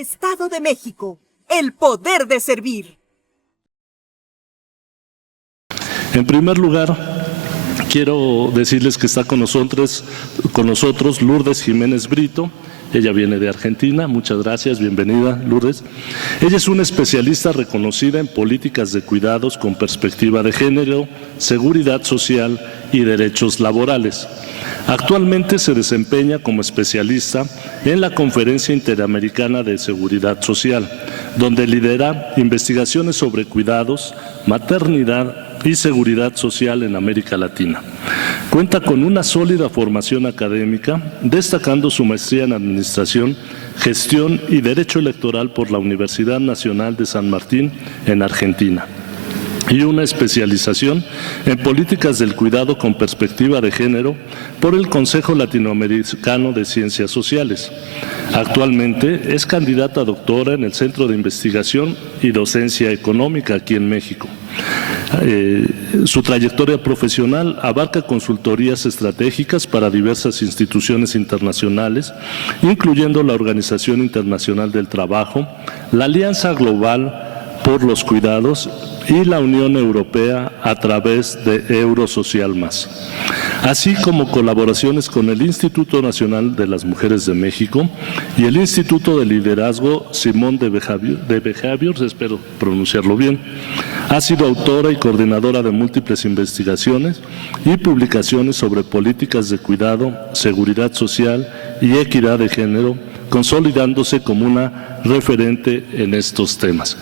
Estado de México, el poder de servir. En primer lugar, quiero decirles que está con nosotros Lourdes Jiménez Brito. Ella viene de Argentina. Muchas gracias, bienvenida, Lourdes. Ella es una especialista reconocida en políticas de cuidados con perspectiva de género, seguridad social y derechos laborales. Actualmente se desempeña como especialista en la Conferencia Interamericana de Seguridad Social, donde lidera investigaciones sobre cuidados, maternidad y seguridad social en América Latina. Cuenta con una sólida formación académica, destacando su maestría en Administración, Gestión y Derecho Electoral por la Universidad Nacional de San Martín en Argentina, y una especialización en políticas del cuidado con perspectiva de género por el Consejo Latinoamericano de Ciencias Sociales. Actualmente es candidata a doctora en el Centro de Investigación y Docencia Económica aquí en México. Su trayectoria profesional abarca consultorías estratégicas para diversas instituciones internacionales, incluyendo la Organización Internacional del Trabajo, la Alianza Global por los Cuidados y la Unión Europea a través de Eurosocial Más, así como colaboraciones con el Instituto Nacional de las Mujeres de México y el Instituto de Liderazgo Simón de Behaviors, espero pronunciarlo bien. Ha sido autora y coordinadora de múltiples investigaciones y publicaciones sobre políticas de cuidado, seguridad social y equidad de género, consolidándose como una referente en estos temas.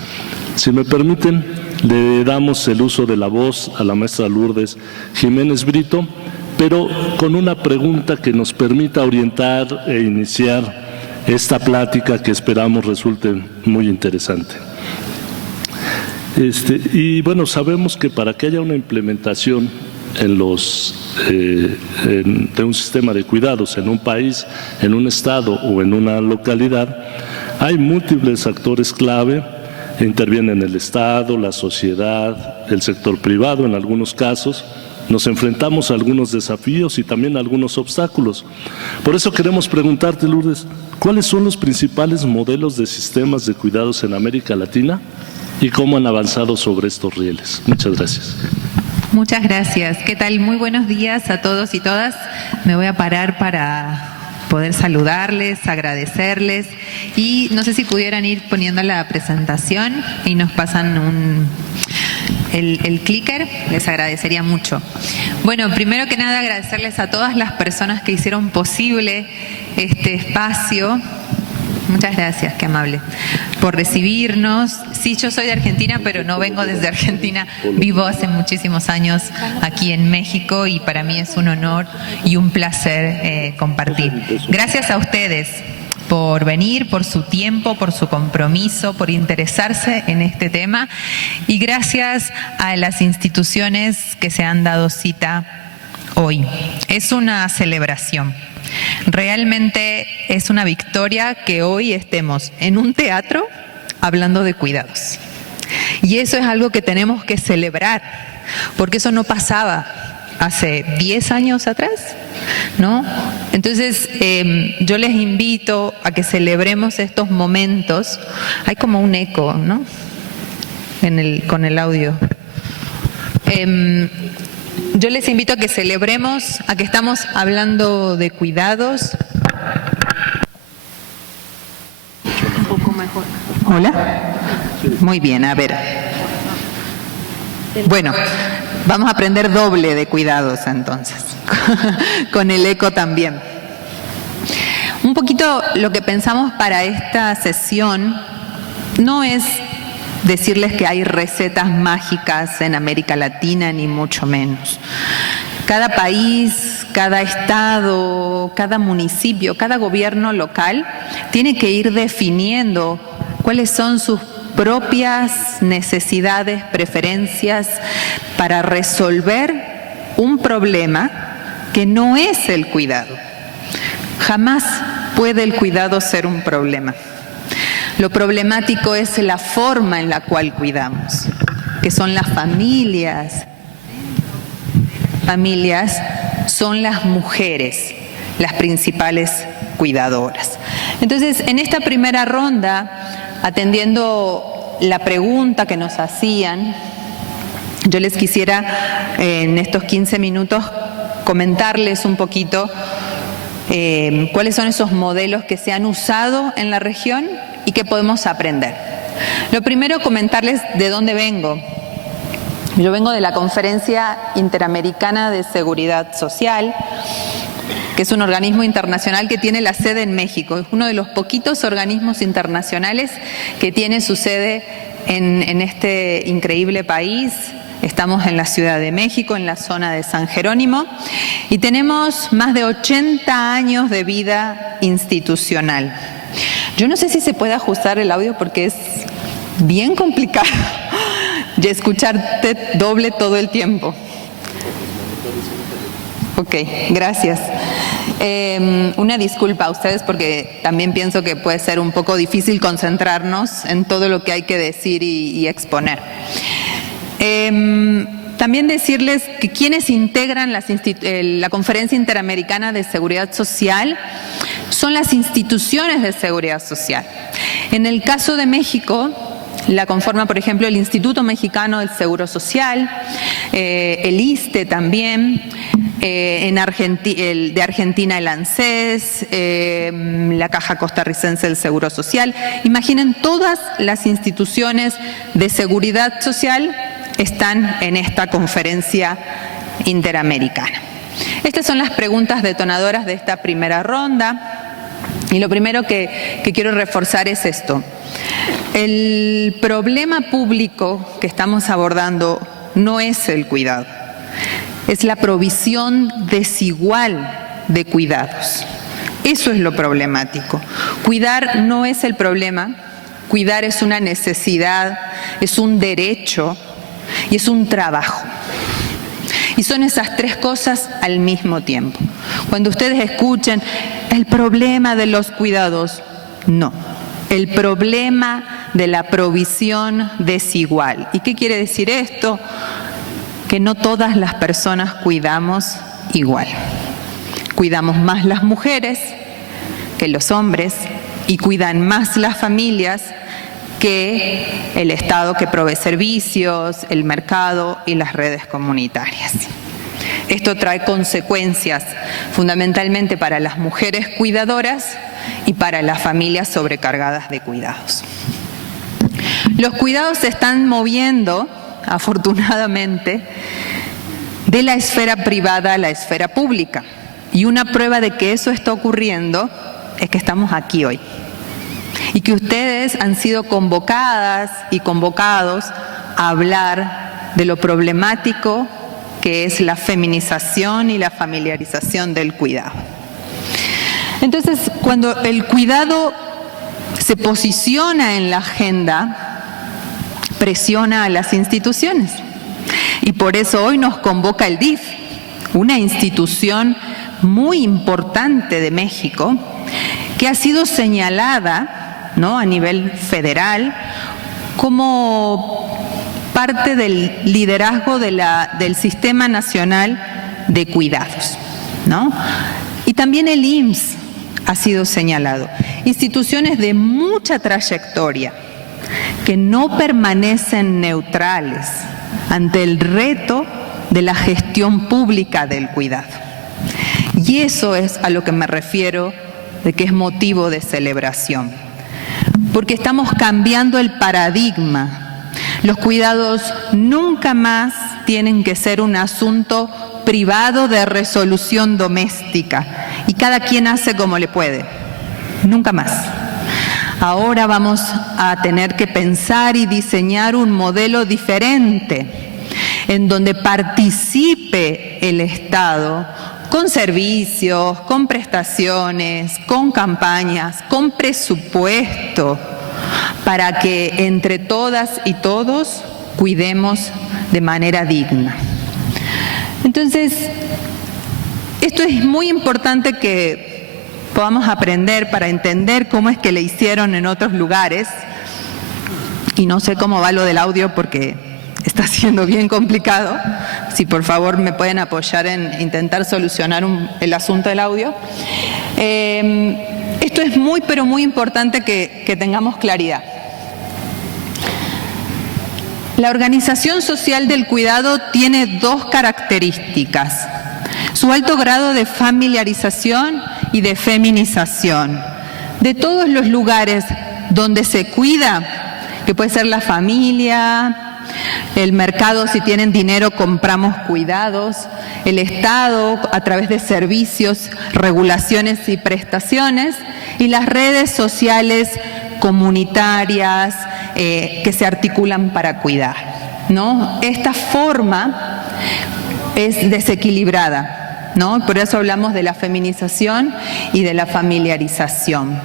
Si me permiten, le damos el uso de la voz a la maestra Lourdes Jiménez Brito, pero con una pregunta que nos permita orientar e iniciar esta plática que esperamos resulte muy interesante. Y bueno, sabemos que para que haya una implementación de un sistema de cuidados en un país, en un estado o en una localidad, hay múltiples actores clave. Intervienen el Estado, la sociedad, el sector privado en algunos casos. Nos enfrentamos a algunos desafíos y también a algunos obstáculos. Por eso queremos preguntarte, Lourdes, ¿cuáles son los principales modelos de sistemas de cuidados en América Latina y cómo han avanzado sobre estos rieles? Muchas gracias. Muchas gracias. ¿Qué tal? Muy buenos días a todos y todas. Me voy a parar para poder saludarles, agradecerles y no sé si pudieran ir poniendo la presentación y nos pasan el clicker, les agradecería mucho. Bueno, primero que nada agradecerles a todas las personas que hicieron posible este espacio. Muchas gracias, qué amable, por recibirnos. Sí, yo soy de Argentina, pero no vengo desde Argentina. Vivo hace muchísimos años aquí en México y para mí es un honor y un placer compartir. Gracias a ustedes por venir, por su tiempo, por su compromiso, por interesarse en este tema y gracias a las instituciones que se han dado cita hoy. Es una celebración. Realmente es una victoria que hoy estemos en un teatro hablando de cuidados. Y eso es algo que tenemos que celebrar, porque eso no pasaba hace 10 años atrás, ¿no? Entonces, yo les invito a que celebremos estos momentos. Hay como un eco, ¿no? Con el audio. Yo les invito a que celebremos, a que estamos hablando de cuidados. Un poco mejor. ¿Hola? Muy bien, a ver. Bueno, vamos a aprender doble de cuidados entonces, con el eco también. Un poquito lo que pensamos para esta sesión no es decirles que hay recetas mágicas en América Latina, ni mucho menos. Cada país, cada estado, cada municipio, cada gobierno local tiene que ir definiendo cuáles son sus propias necesidades, preferencias para resolver un problema que no es el cuidado. Jamás puede el cuidado ser un problema. Lo problemático es la forma en la cual cuidamos, que son las familias. Familias son las mujeres, las principales cuidadoras. Entonces, en esta primera ronda, atendiendo la pregunta que nos hacían, yo les quisiera en estos 15 minutos comentarles un poquito cuáles son esos modelos que se han usado en la región y qué podemos aprender. Lo primero, comentarles de dónde vengo. Yo vengo de la Conferencia Interamericana de Seguridad Social, que es un organismo internacional que tiene la sede en México. Es uno de los poquitos organismos internacionales que tiene su sede en este increíble país. Estamos en la Ciudad de México, en la zona de San Jerónimo, y tenemos más de 80 años de vida institucional. Yo no sé si se puede ajustar el audio porque es bien complicado y escucharte doble todo el tiempo. Ok, gracias. Una disculpa a ustedes porque también pienso que puede ser un poco difícil concentrarnos en todo lo que hay que decir y exponer. También decirles que quienes integran la Conferencia Interamericana de Seguridad Social son las instituciones de seguridad social. En el caso de México, la conforma, por ejemplo, el Instituto Mexicano del Seguro Social, el ISSSTE también, de Argentina el ANSES, la Caja Costarricense del Seguro Social. Imaginen, todas las instituciones de seguridad social están en esta conferencia interamericana. Estas son las preguntas detonadoras de esta primera ronda. Y lo primero que quiero reforzar es esto. El problema público que estamos abordando no es el cuidado, es la provisión desigual de cuidados. Eso es lo problemático. Cuidar no es el problema, cuidar es una necesidad, es un derecho y es un trabajo. Y son esas tres cosas al mismo tiempo. Cuando ustedes escuchen el problema de los cuidados, no. El problema de la provisión desigual. ¿Y qué quiere decir esto? Que no todas las personas cuidamos igual. Cuidamos más las mujeres que los hombres y cuidan más las familias que el Estado que provee servicios, el mercado y las redes comunitarias. Esto trae consecuencias fundamentalmente para las mujeres cuidadoras y para las familias sobrecargadas de cuidados. Los cuidados se están moviendo, afortunadamente, de la esfera privada a la esfera pública. Y una prueba de que eso está ocurriendo es que estamos aquí hoy. Y que ustedes han sido convocadas y convocados a hablar de lo problemático que es la feminización y la familiarización del cuidado. Entonces, cuando el cuidado se posiciona en la agenda, presiona a las instituciones. Y por eso hoy nos convoca el DIF, una institución muy importante de México que ha sido señalada, ¿no?, a nivel federal como parte del liderazgo del Sistema Nacional de Cuidados, ¿no? Y también el IMSS ha sido señalado. Instituciones de mucha trayectoria que no permanecen neutrales ante el reto de la gestión pública del cuidado. Y eso es a lo que me refiero de que es motivo de celebración. Porque estamos cambiando el paradigma. Los cuidados nunca más tienen que ser un asunto privado de resolución doméstica y cada quien hace como le puede. Nunca más. Ahora vamos a tener que pensar y diseñar un modelo diferente en donde participe el Estado con servicios, con prestaciones, con campañas, con presupuesto, para que entre todas y todos cuidemos de manera digna. Entonces, esto es muy importante que podamos aprender para entender cómo es que le hicieron en otros lugares. Y no sé cómo va lo del audio porque está siendo bien complicado. Si por favor me pueden apoyar en intentar solucionar el asunto del audio. Esto Esto es muy, pero muy importante que tengamos claridad. La organización social del cuidado tiene dos características: su alto grado de familiarización y de feminización. De todos los lugares donde se cuida, que puede ser la familia, el mercado, si tienen dinero compramos cuidados, el Estado a través de servicios, regulaciones y prestaciones, y las redes sociales comunitarias que se articulan para cuidar, ¿no? Esta forma es desequilibrada, ¿no? Por eso hablamos de la feminización y de la familiarización.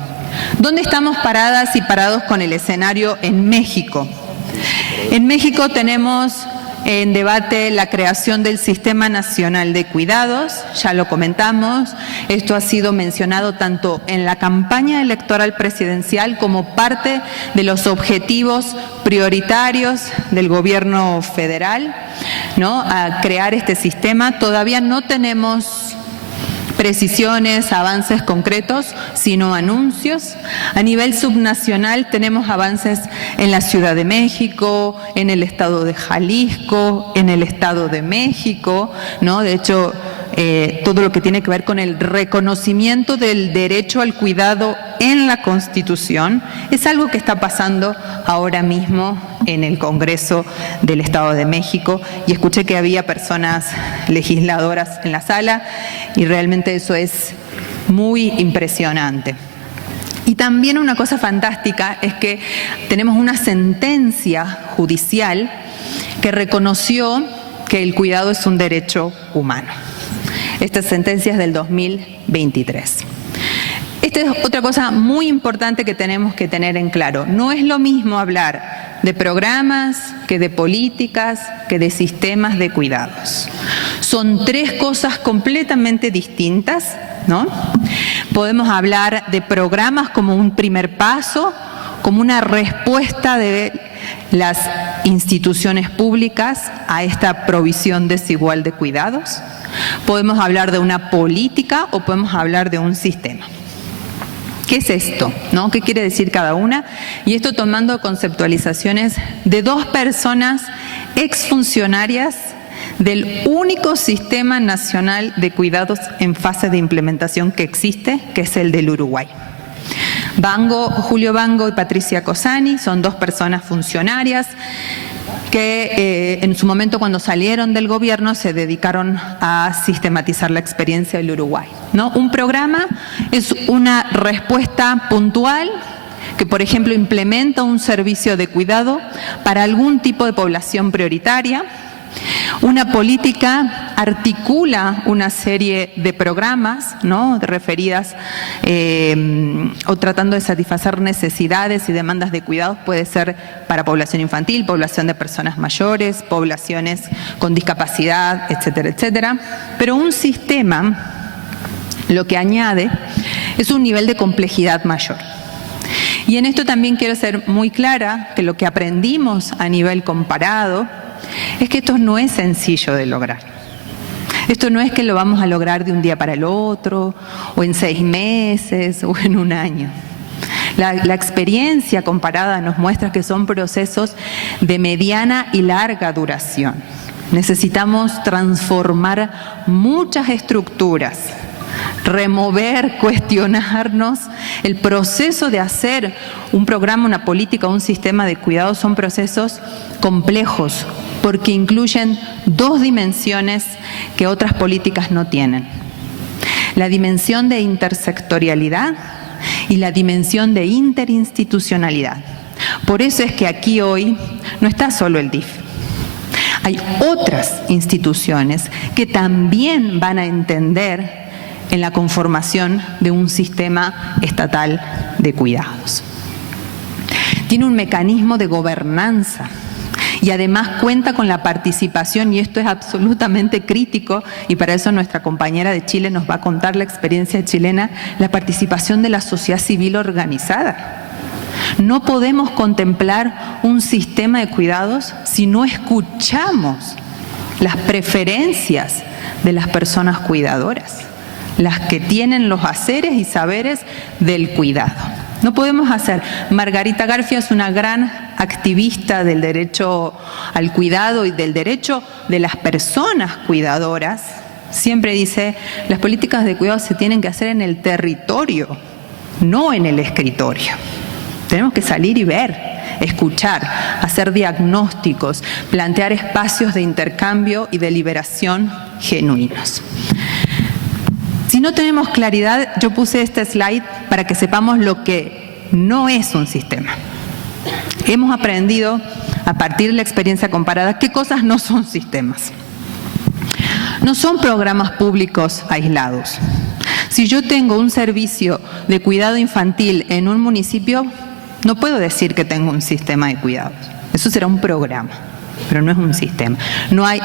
¿Dónde estamos paradas y parados con el escenario en México? En México tenemos en debate la creación del Sistema Nacional de Cuidados, ya lo comentamos, esto ha sido mencionado tanto en la campaña electoral presidencial como parte de los objetivos prioritarios del gobierno federal, ¿no? A crear este sistema. Todavía no tenemos precisiones, avances concretos, sino anuncios. A nivel subnacional tenemos avances en la Ciudad de México, en el estado de Jalisco, en el estado de México, ¿no? De hecho, todo lo que tiene que ver con el reconocimiento del derecho al cuidado en la Constitución es algo que está pasando ahora mismo en el Congreso del Estado de México, y escuché que había personas legisladoras en la sala y realmente eso es muy impresionante. Y también una cosa fantástica es que tenemos una sentencia judicial que reconoció que el cuidado es un derecho humano. Esta sentencia es del 2023. Esta es otra cosa muy importante que tenemos que tener en claro. No es lo mismo hablar de programas que de políticas, que de sistemas de cuidados. Son tres cosas completamente distintas, ¿no? Podemos hablar de programas como un primer paso, como una respuesta de las instituciones públicas a esta provisión desigual de cuidados. Podemos hablar de una política o podemos hablar de un sistema. ¿Qué es esto? ¿No? ¿Qué quiere decir cada una? Y esto tomando conceptualizaciones de dos personas exfuncionarias del único sistema nacional de cuidados en fase de implementación que existe, que es el del Uruguay. Julio Bango y Patricia Cosani son dos personas funcionarias que en su momento, cuando salieron del gobierno, se dedicaron a sistematizar la experiencia del Uruguay, ¿no? Un programa es una respuesta puntual que, por ejemplo, implementa un servicio de cuidado para algún tipo de población prioritaria. Una política articula una serie de programas, ¿no? Referidas o tratando de satisfacer necesidades y demandas de cuidados. Puede ser para población infantil, población de personas mayores, poblaciones con discapacidad, etcétera, etcétera. Pero un sistema lo que añade es un nivel de complejidad mayor. Y en esto también quiero ser muy clara que lo que aprendimos a nivel comparado es que esto no es sencillo de lograr. Esto no es que lo vamos a lograr de un día para el otro, o en 6 meses, o en un año. La experiencia comparada nos muestra que son procesos de mediana y larga duración. Necesitamos transformar muchas estructuras, remover, cuestionarnos. El proceso de hacer un programa, una política, un sistema de cuidados son procesos complejos, porque incluyen dos dimensiones que otras políticas no tienen: la dimensión de intersectorialidad y la dimensión de interinstitucionalidad. Por eso es que aquí hoy no está solo el DIF. Hay otras instituciones que también van a entender en la conformación de un sistema estatal de cuidados. Tiene un mecanismo de gobernanza y además cuenta con la participación, y esto es absolutamente crítico, y para eso nuestra compañera de Chile nos va a contar la experiencia chilena, la participación de la sociedad civil organizada. No podemos contemplar un sistema de cuidados si no escuchamos las preferencias de las personas cuidadoras. las que tienen los haceres y saberes del cuidado. No podemos hacer. Margarita Garfia es una gran activista del derecho al cuidado y del derecho de las personas cuidadoras. Siempre dice, las políticas de cuidado se tienen que hacer en el territorio, no en el escritorio. Tenemos que salir y ver, escuchar, hacer diagnósticos, plantear espacios de intercambio y de liberación genuinos. Si no tenemos claridad, yo puse este slide para que sepamos lo que no es un sistema. Hemos aprendido, a partir de la experiencia comparada, qué cosas no son sistemas. No son programas públicos aislados. Si yo tengo un servicio de cuidado infantil en un municipio, no puedo decir que tengo un sistema de cuidados. Eso será un programa, pero no es un sistema.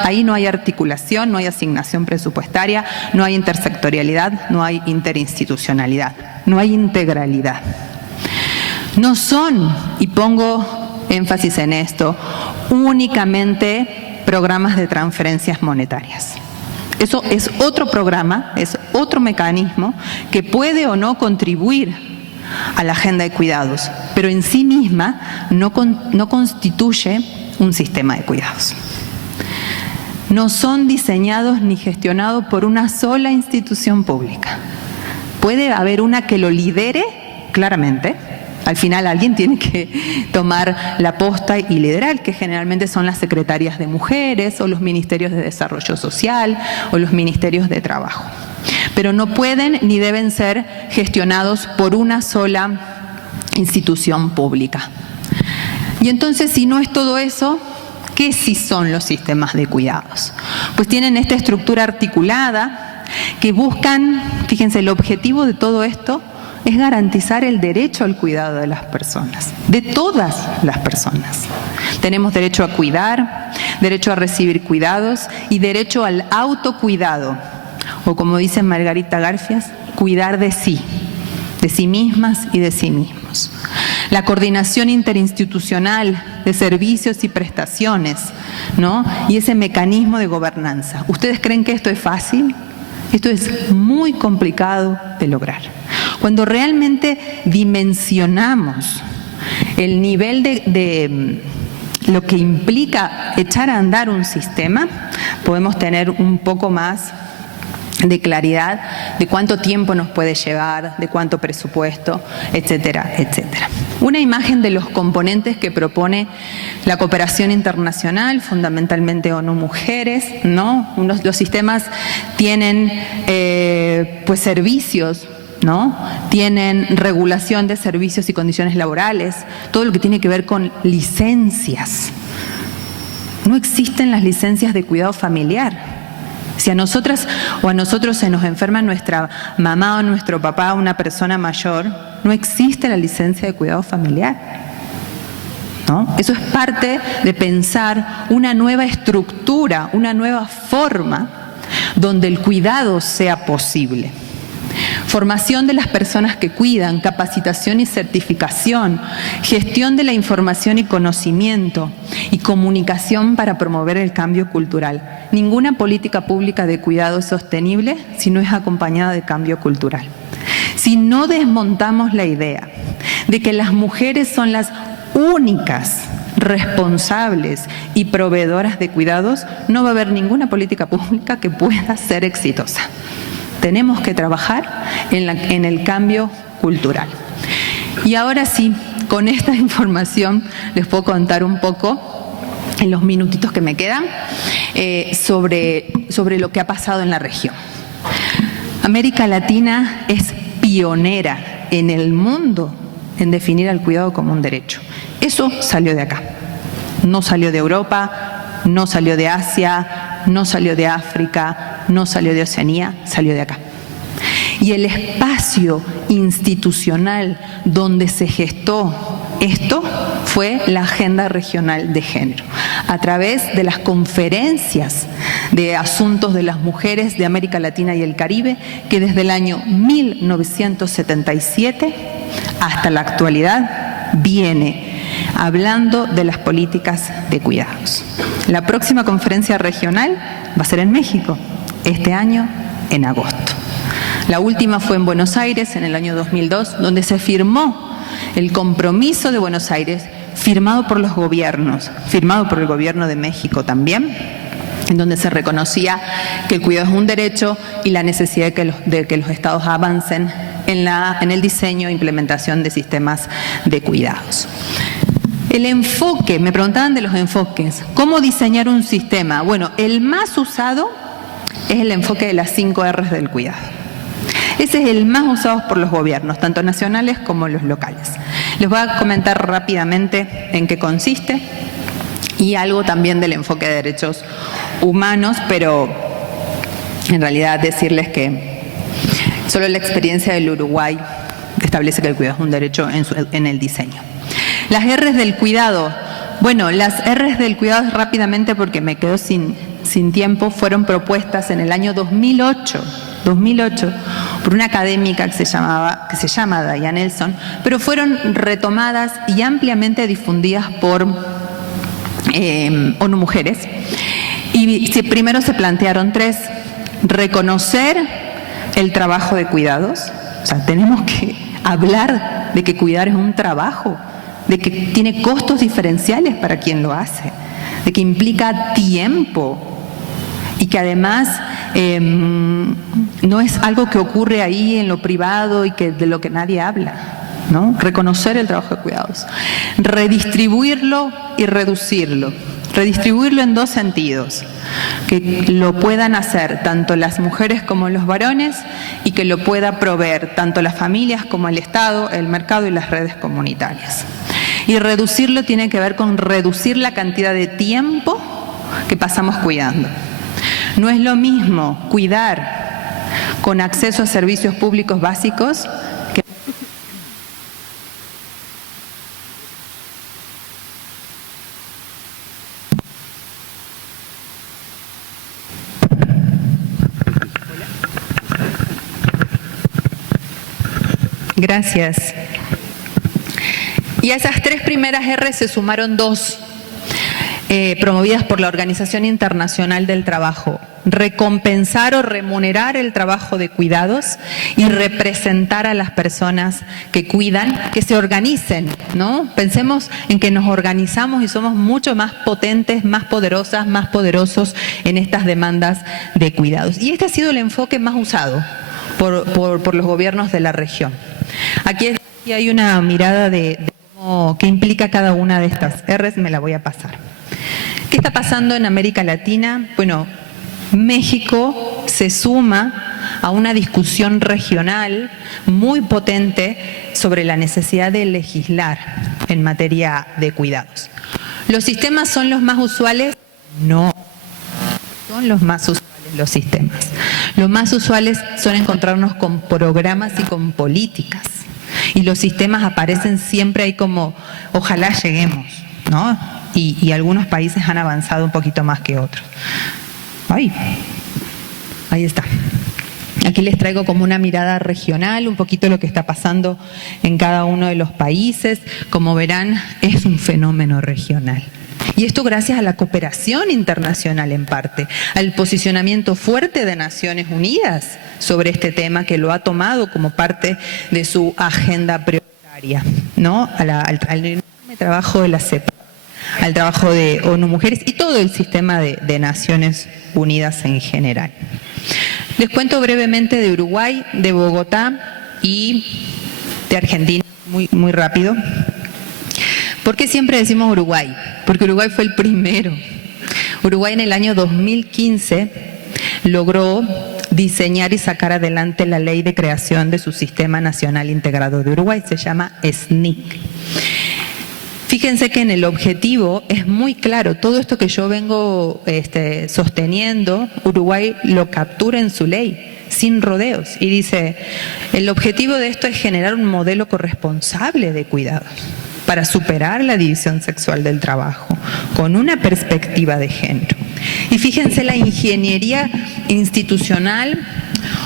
Ahí no hay articulación, no hay asignación presupuestaria, no hay intersectorialidad, no hay interinstitucionalidad, no hay integralidad. No son, y pongo énfasis en esto, únicamente programas de transferencias monetarias. Eso es otro programa, es otro mecanismo que puede o no contribuir a la agenda de cuidados, pero en sí misma no constituye un sistema de cuidados. No son diseñados ni gestionados por una sola institución pública. Puede haber una que lo lidere, claramente. Al final alguien tiene que tomar la posta y liderar, que generalmente son las secretarias de mujeres o los ministerios de desarrollo social o los ministerios de trabajo. Pero no pueden ni deben ser gestionados por una sola institución pública. Y entonces, si no es todo eso, ¿qué sí son los sistemas de cuidados? Pues tienen esta estructura articulada que buscan, fíjense, el objetivo de todo esto es garantizar el derecho al cuidado de las personas, de todas las personas. Tenemos derecho a cuidar, derecho a recibir cuidados y derecho al autocuidado, o como dice Margarita Garfia, cuidar de sí mismas y de sí mismos. La coordinación interinstitucional de servicios y prestaciones, ¿no? Y ese mecanismo de gobernanza. ¿Ustedes creen que esto es fácil? Esto es muy complicado de lograr. Cuando realmente dimensionamos el nivel de lo que implica echar a andar un sistema, podemos tener un poco más de claridad de cuánto tiempo nos puede llevar, de cuánto presupuesto, etcétera, etcétera. Una imagen de los componentes que propone la cooperación internacional, fundamentalmente ONU Mujeres, ¿no? Los sistemas tienen pues servicios, ¿no? Tienen regulación de servicios y condiciones laborales, todo lo que tiene que ver con licencias. No existen las licencias de cuidado familiar. Si a nosotras o a nosotros se nos enferma nuestra mamá o nuestro papá, una persona mayor, no existe la licencia de cuidado familiar, ¿no? Eso es parte de pensar una nueva estructura, una nueva forma donde el cuidado sea posible. Formación de las personas que cuidan, capacitación y certificación, gestión de la información y conocimiento y comunicación para promover el cambio cultural. Ninguna política pública de cuidado es sostenible si no es acompañada de cambio cultural. Si no desmontamos la idea de que las mujeres son las únicas responsables y proveedoras de cuidados, no va a haber ninguna política pública que pueda ser exitosa. Tenemos que trabajar en el cambio cultural. Y ahora sí, con esta información les puedo contar un poco, en los minutitos que me quedan, sobre lo que ha pasado en la región. América Latina es pionera en el mundo en definir al cuidado como un derecho. Eso salió de acá. No salió de Europa, no salió de Asia, no salió de África, no salió de Oceanía, salió de acá. Y el espacio institucional donde se gestó esto fue la Agenda Regional de Género, a través de las conferencias de asuntos de las mujeres de América Latina y el Caribe, que desde el año 1977 hasta la actualidad viene hablando de las políticas de cuidados. La próxima conferencia regional va a ser en México, este año en agosto. La última fue en Buenos Aires en el año 2002, donde se firmó el compromiso de Buenos Aires, firmado por los gobiernos, firmado por el gobierno de México también, en donde se reconocía que el cuidado es un derecho y la necesidad de que los estados avancen en el diseño e implementación de sistemas de cuidados. El enfoque, me preguntaban de los enfoques, ¿cómo diseñar un sistema? Bueno, el más usado es el enfoque de las 5 R's del cuidado. Ese es el más usado por los gobiernos, tanto nacionales como los locales. Les voy a comentar rápidamente en qué consiste y algo también del enfoque de derechos humanos, pero en realidad decirles que solo la experiencia del Uruguay establece que el cuidado es un derecho en el diseño. Las R's del cuidado. Bueno, las R's del cuidado rápidamente porque me quedo sin tiempo, fueron propuestas en el año 2008 por una académica que se llama Diane Nelson, pero fueron retomadas y ampliamente difundidas por ONU Mujeres. Y primero se plantearon 3: reconocer el trabajo de cuidados, o sea, tenemos que hablar de que cuidar es un trabajo, de que tiene costos diferenciales para quien lo hace, de que implica tiempo y que además no es algo que ocurre ahí en lo privado y de lo que nadie habla, ¿no? Reconocer el trabajo de cuidados, redistribuirlo y reducirlo. Redistribuirlo en 2 sentidos: que lo puedan hacer tanto las mujeres como los varones y que lo pueda proveer tanto las familias como el Estado, el mercado y las redes comunitarias. Y reducirlo tiene que ver con reducir la cantidad de tiempo que pasamos cuidando. No es lo mismo cuidar con acceso a servicios públicos básicos que Gracias. Y a esas 3 primeras R se sumaron 2, promovidas por la Organización Internacional del Trabajo: recompensar o remunerar el trabajo de cuidados y representar a las personas que cuidan, que se organicen, ¿no? Pensemos en que nos organizamos y somos mucho más potentes, más poderosas, más poderosos en estas demandas de cuidados. Y este ha sido el enfoque más usado por los gobiernos de la región. Aquí hay una mirada de qué implica cada una de estas R's, me la voy a pasar. ¿Qué está pasando en América Latina? Bueno, México se suma a una discusión regional muy potente sobre la necesidad de legislar en materia de cuidados. ¿Los sistemas son los más usuales? No, son los más usuales los sistemas. Los más usuales son encontrarnos con programas y con políticas. Y los sistemas aparecen siempre ahí como, ojalá lleguemos, ¿no? Y algunos países han avanzado un poquito más que otros. Ahí está. Aquí les traigo como una mirada regional, un poquito lo que está pasando en cada uno de los países. Como verán, es un fenómeno regional. Y esto gracias a la cooperación internacional en parte, al posicionamiento fuerte de Naciones Unidas sobre este tema, que lo ha tomado como parte de su agenda prioritaria, ¿no? Al trabajo de la CEPAL, al trabajo de ONU Mujeres y todo el sistema de Naciones Unidas en general. Les cuento brevemente de Uruguay, de Bogotá y de Argentina, muy rápido. ¿Por qué siempre decimos Uruguay? Porque Uruguay fue el primero. Uruguay en el año 2015 logró diseñar y sacar adelante la ley de creación de su Sistema Nacional Integrado de Uruguay, se llama SNIC. Fíjense que en el objetivo es muy claro, todo esto que yo vengo sosteniendo, Uruguay lo captura en su ley, sin rodeos, y dice, el objetivo de esto es generar un modelo corresponsable de cuidados para superar la división sexual del trabajo, con una perspectiva de género. Y fíjense la ingeniería institucional,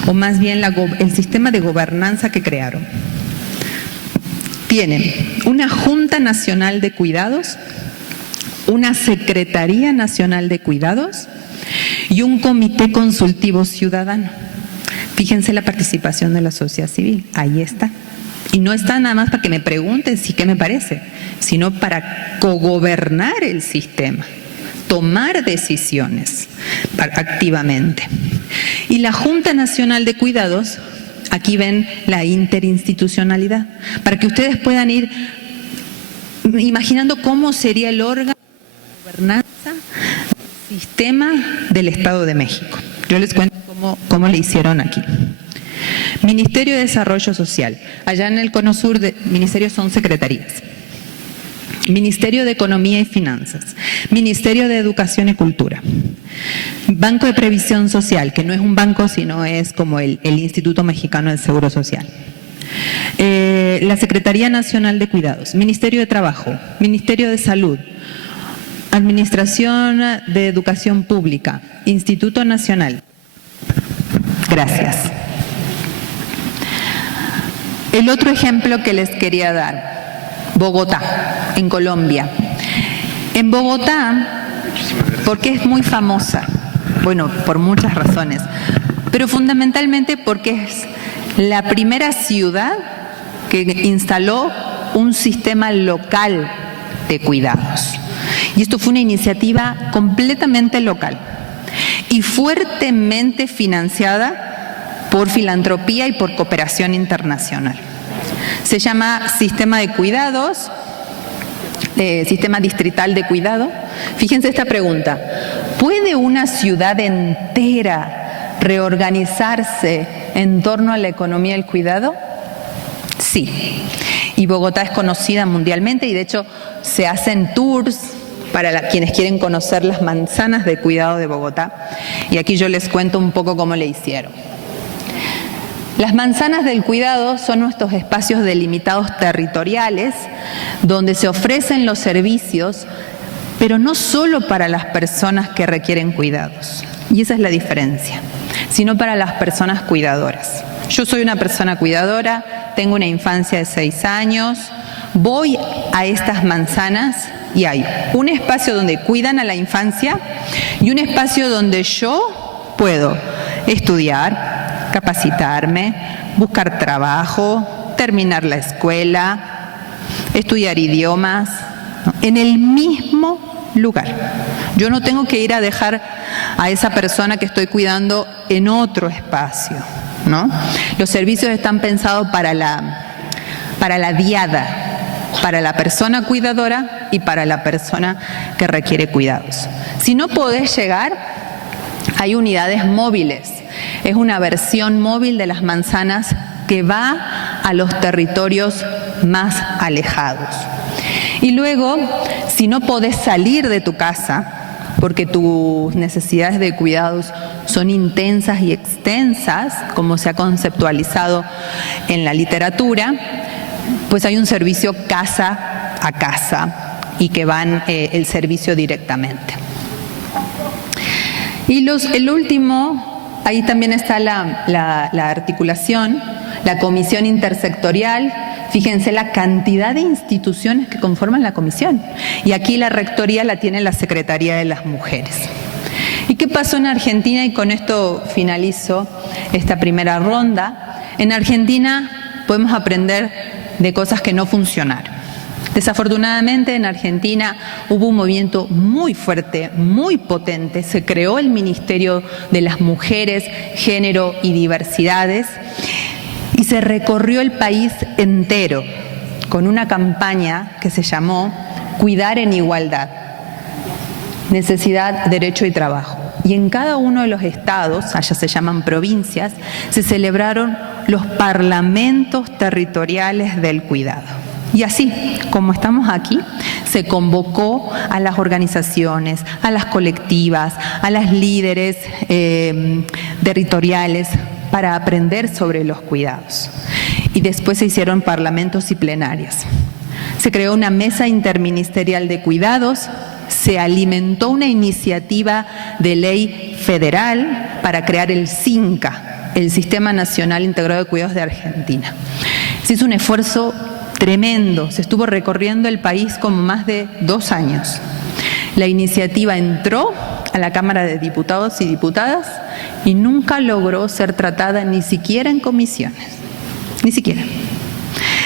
o más bien el sistema de gobernanza que crearon. Tienen una Junta Nacional de Cuidados, una Secretaría Nacional de Cuidados y un Comité Consultivo Ciudadano. Fíjense la participación de la sociedad civil, ahí está. Y no está nada más para que me pregunten si qué me parece, sino para cogobernar el sistema, tomar decisiones activamente. Y la Junta Nacional de Cuidados, aquí ven la interinstitucionalidad, para que ustedes puedan ir imaginando cómo sería el órgano de gobernanza del sistema del Estado de México. Yo les cuento cómo le hicieron aquí. Ministerio de Desarrollo Social. Allá en el Cono Sur, ministerios son secretarías. Ministerio de Economía y Finanzas. Ministerio de Educación y Cultura. Banco de Previsión Social, que no es un banco, sino es como el Instituto Mexicano del Seguro Social. La Secretaría Nacional de Cuidados. Ministerio de Trabajo. Ministerio de Salud. Administración de Educación Pública. Instituto Nacional. Gracias. El otro ejemplo que les quería dar, Bogotá, en Colombia. En Bogotá, porque es muy famosa, bueno, por muchas razones, pero fundamentalmente porque es la primera ciudad que instaló un sistema local de cuidados. Y esto fue una iniciativa completamente local y fuertemente financiada por filantropía y por cooperación internacional. Se llama Sistema de Cuidados, Sistema Distrital de Cuidado. Fíjense esta pregunta: ¿puede una ciudad entera reorganizarse en torno a la economía del cuidado? Sí. Y Bogotá es conocida mundialmente y de hecho se hacen tours para quienes quieren conocer las manzanas de cuidado de Bogotá. Y aquí yo les cuento un poco cómo le hicieron. Las manzanas del cuidado son nuestros espacios delimitados territoriales donde se ofrecen los servicios, pero no solo para las personas que requieren cuidados, y esa es la diferencia, sino para las personas cuidadoras. Yo soy una persona cuidadora, tengo una infancia de 6 años, voy a estas manzanas y hay un espacio donde cuidan a la infancia y un espacio donde yo puedo estudiar, capacitarme, buscar trabajo, terminar la escuela, estudiar idiomas, ¿no? En el mismo lugar. Yo no tengo que ir a dejar a esa persona que estoy cuidando en otro espacio, ¿no? Los servicios están pensados para la diada, para la persona cuidadora y para la persona que requiere cuidados. Si no podés llegar, hay unidades móviles. Es una versión móvil de las manzanas que va a los territorios más alejados. Y luego, si no podés salir de tu casa, porque tus necesidades de cuidados son intensas y extensas, como se ha conceptualizado en la literatura, pues hay un servicio casa a casa y que van el servicio directamente. Y el último... Ahí también está la articulación, la comisión intersectorial. Fíjense la cantidad de instituciones que conforman la comisión. Y aquí la rectoría la tiene la Secretaría de las Mujeres. ¿Y qué pasó en Argentina? Y con esto finalizo esta primera ronda. En Argentina podemos aprender de cosas que no funcionaron. Desafortunadamente en Argentina hubo un movimiento muy fuerte, muy potente. Se creó el Ministerio de las Mujeres, Género y Diversidades y se recorrió el país entero con una campaña que se llamó Cuidar en Igualdad, Necesidad, Derecho y Trabajo. Y en cada uno de los estados, allá se llaman provincias, se celebraron los parlamentos territoriales del cuidado. Y así, como estamos aquí, se convocó a las organizaciones, a las colectivas, a las líderes territoriales para aprender sobre los cuidados. Y después se hicieron parlamentos y plenarias. Se creó una mesa interministerial de cuidados, se alimentó una iniciativa de ley federal para crear el SINCA, el Sistema Nacional Integrado de Cuidados de Argentina. Se hizo un esfuerzo tremendo, se estuvo recorriendo el país como más de 2 años. La iniciativa entró a la Cámara de Diputados y Diputadas y nunca logró ser tratada ni siquiera en comisiones, ni siquiera.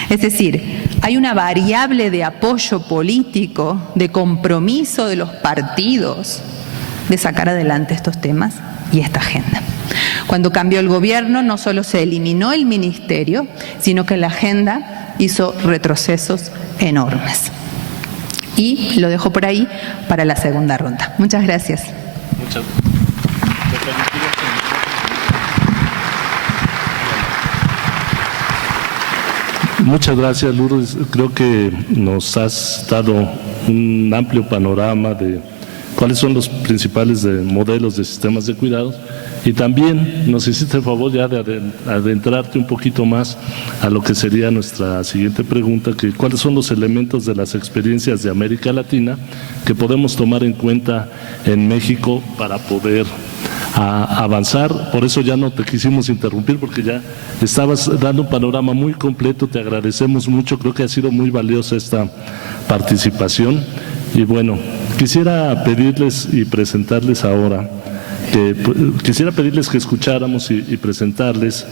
Es decir, hay una variable de apoyo político, de compromiso de los partidos de sacar adelante estos temas y esta agenda. Cuando cambió el gobierno, no solo se eliminó el ministerio, sino que la agenda hizo retrocesos enormes. Y lo dejo por ahí para la segunda ronda. Muchas gracias. Muchas gracias, Lourdes. Creo que nos has dado un amplio panorama de cuáles son los principales modelos de sistemas de cuidados, y también nos hiciste el favor ya de adentrarte un poquito más a lo que sería nuestra siguiente pregunta, que cuáles son los elementos de las experiencias de América Latina que podemos tomar en cuenta en México para poder avanzar. Por eso ya no te quisimos interrumpir, porque ya estabas dando un panorama muy completo. Te agradecemos mucho, creo que ha sido muy valiosa esta participación. Y bueno, quisiera pedirles y presentarles ahora, quisiera pedirles que escucháramos y presentarles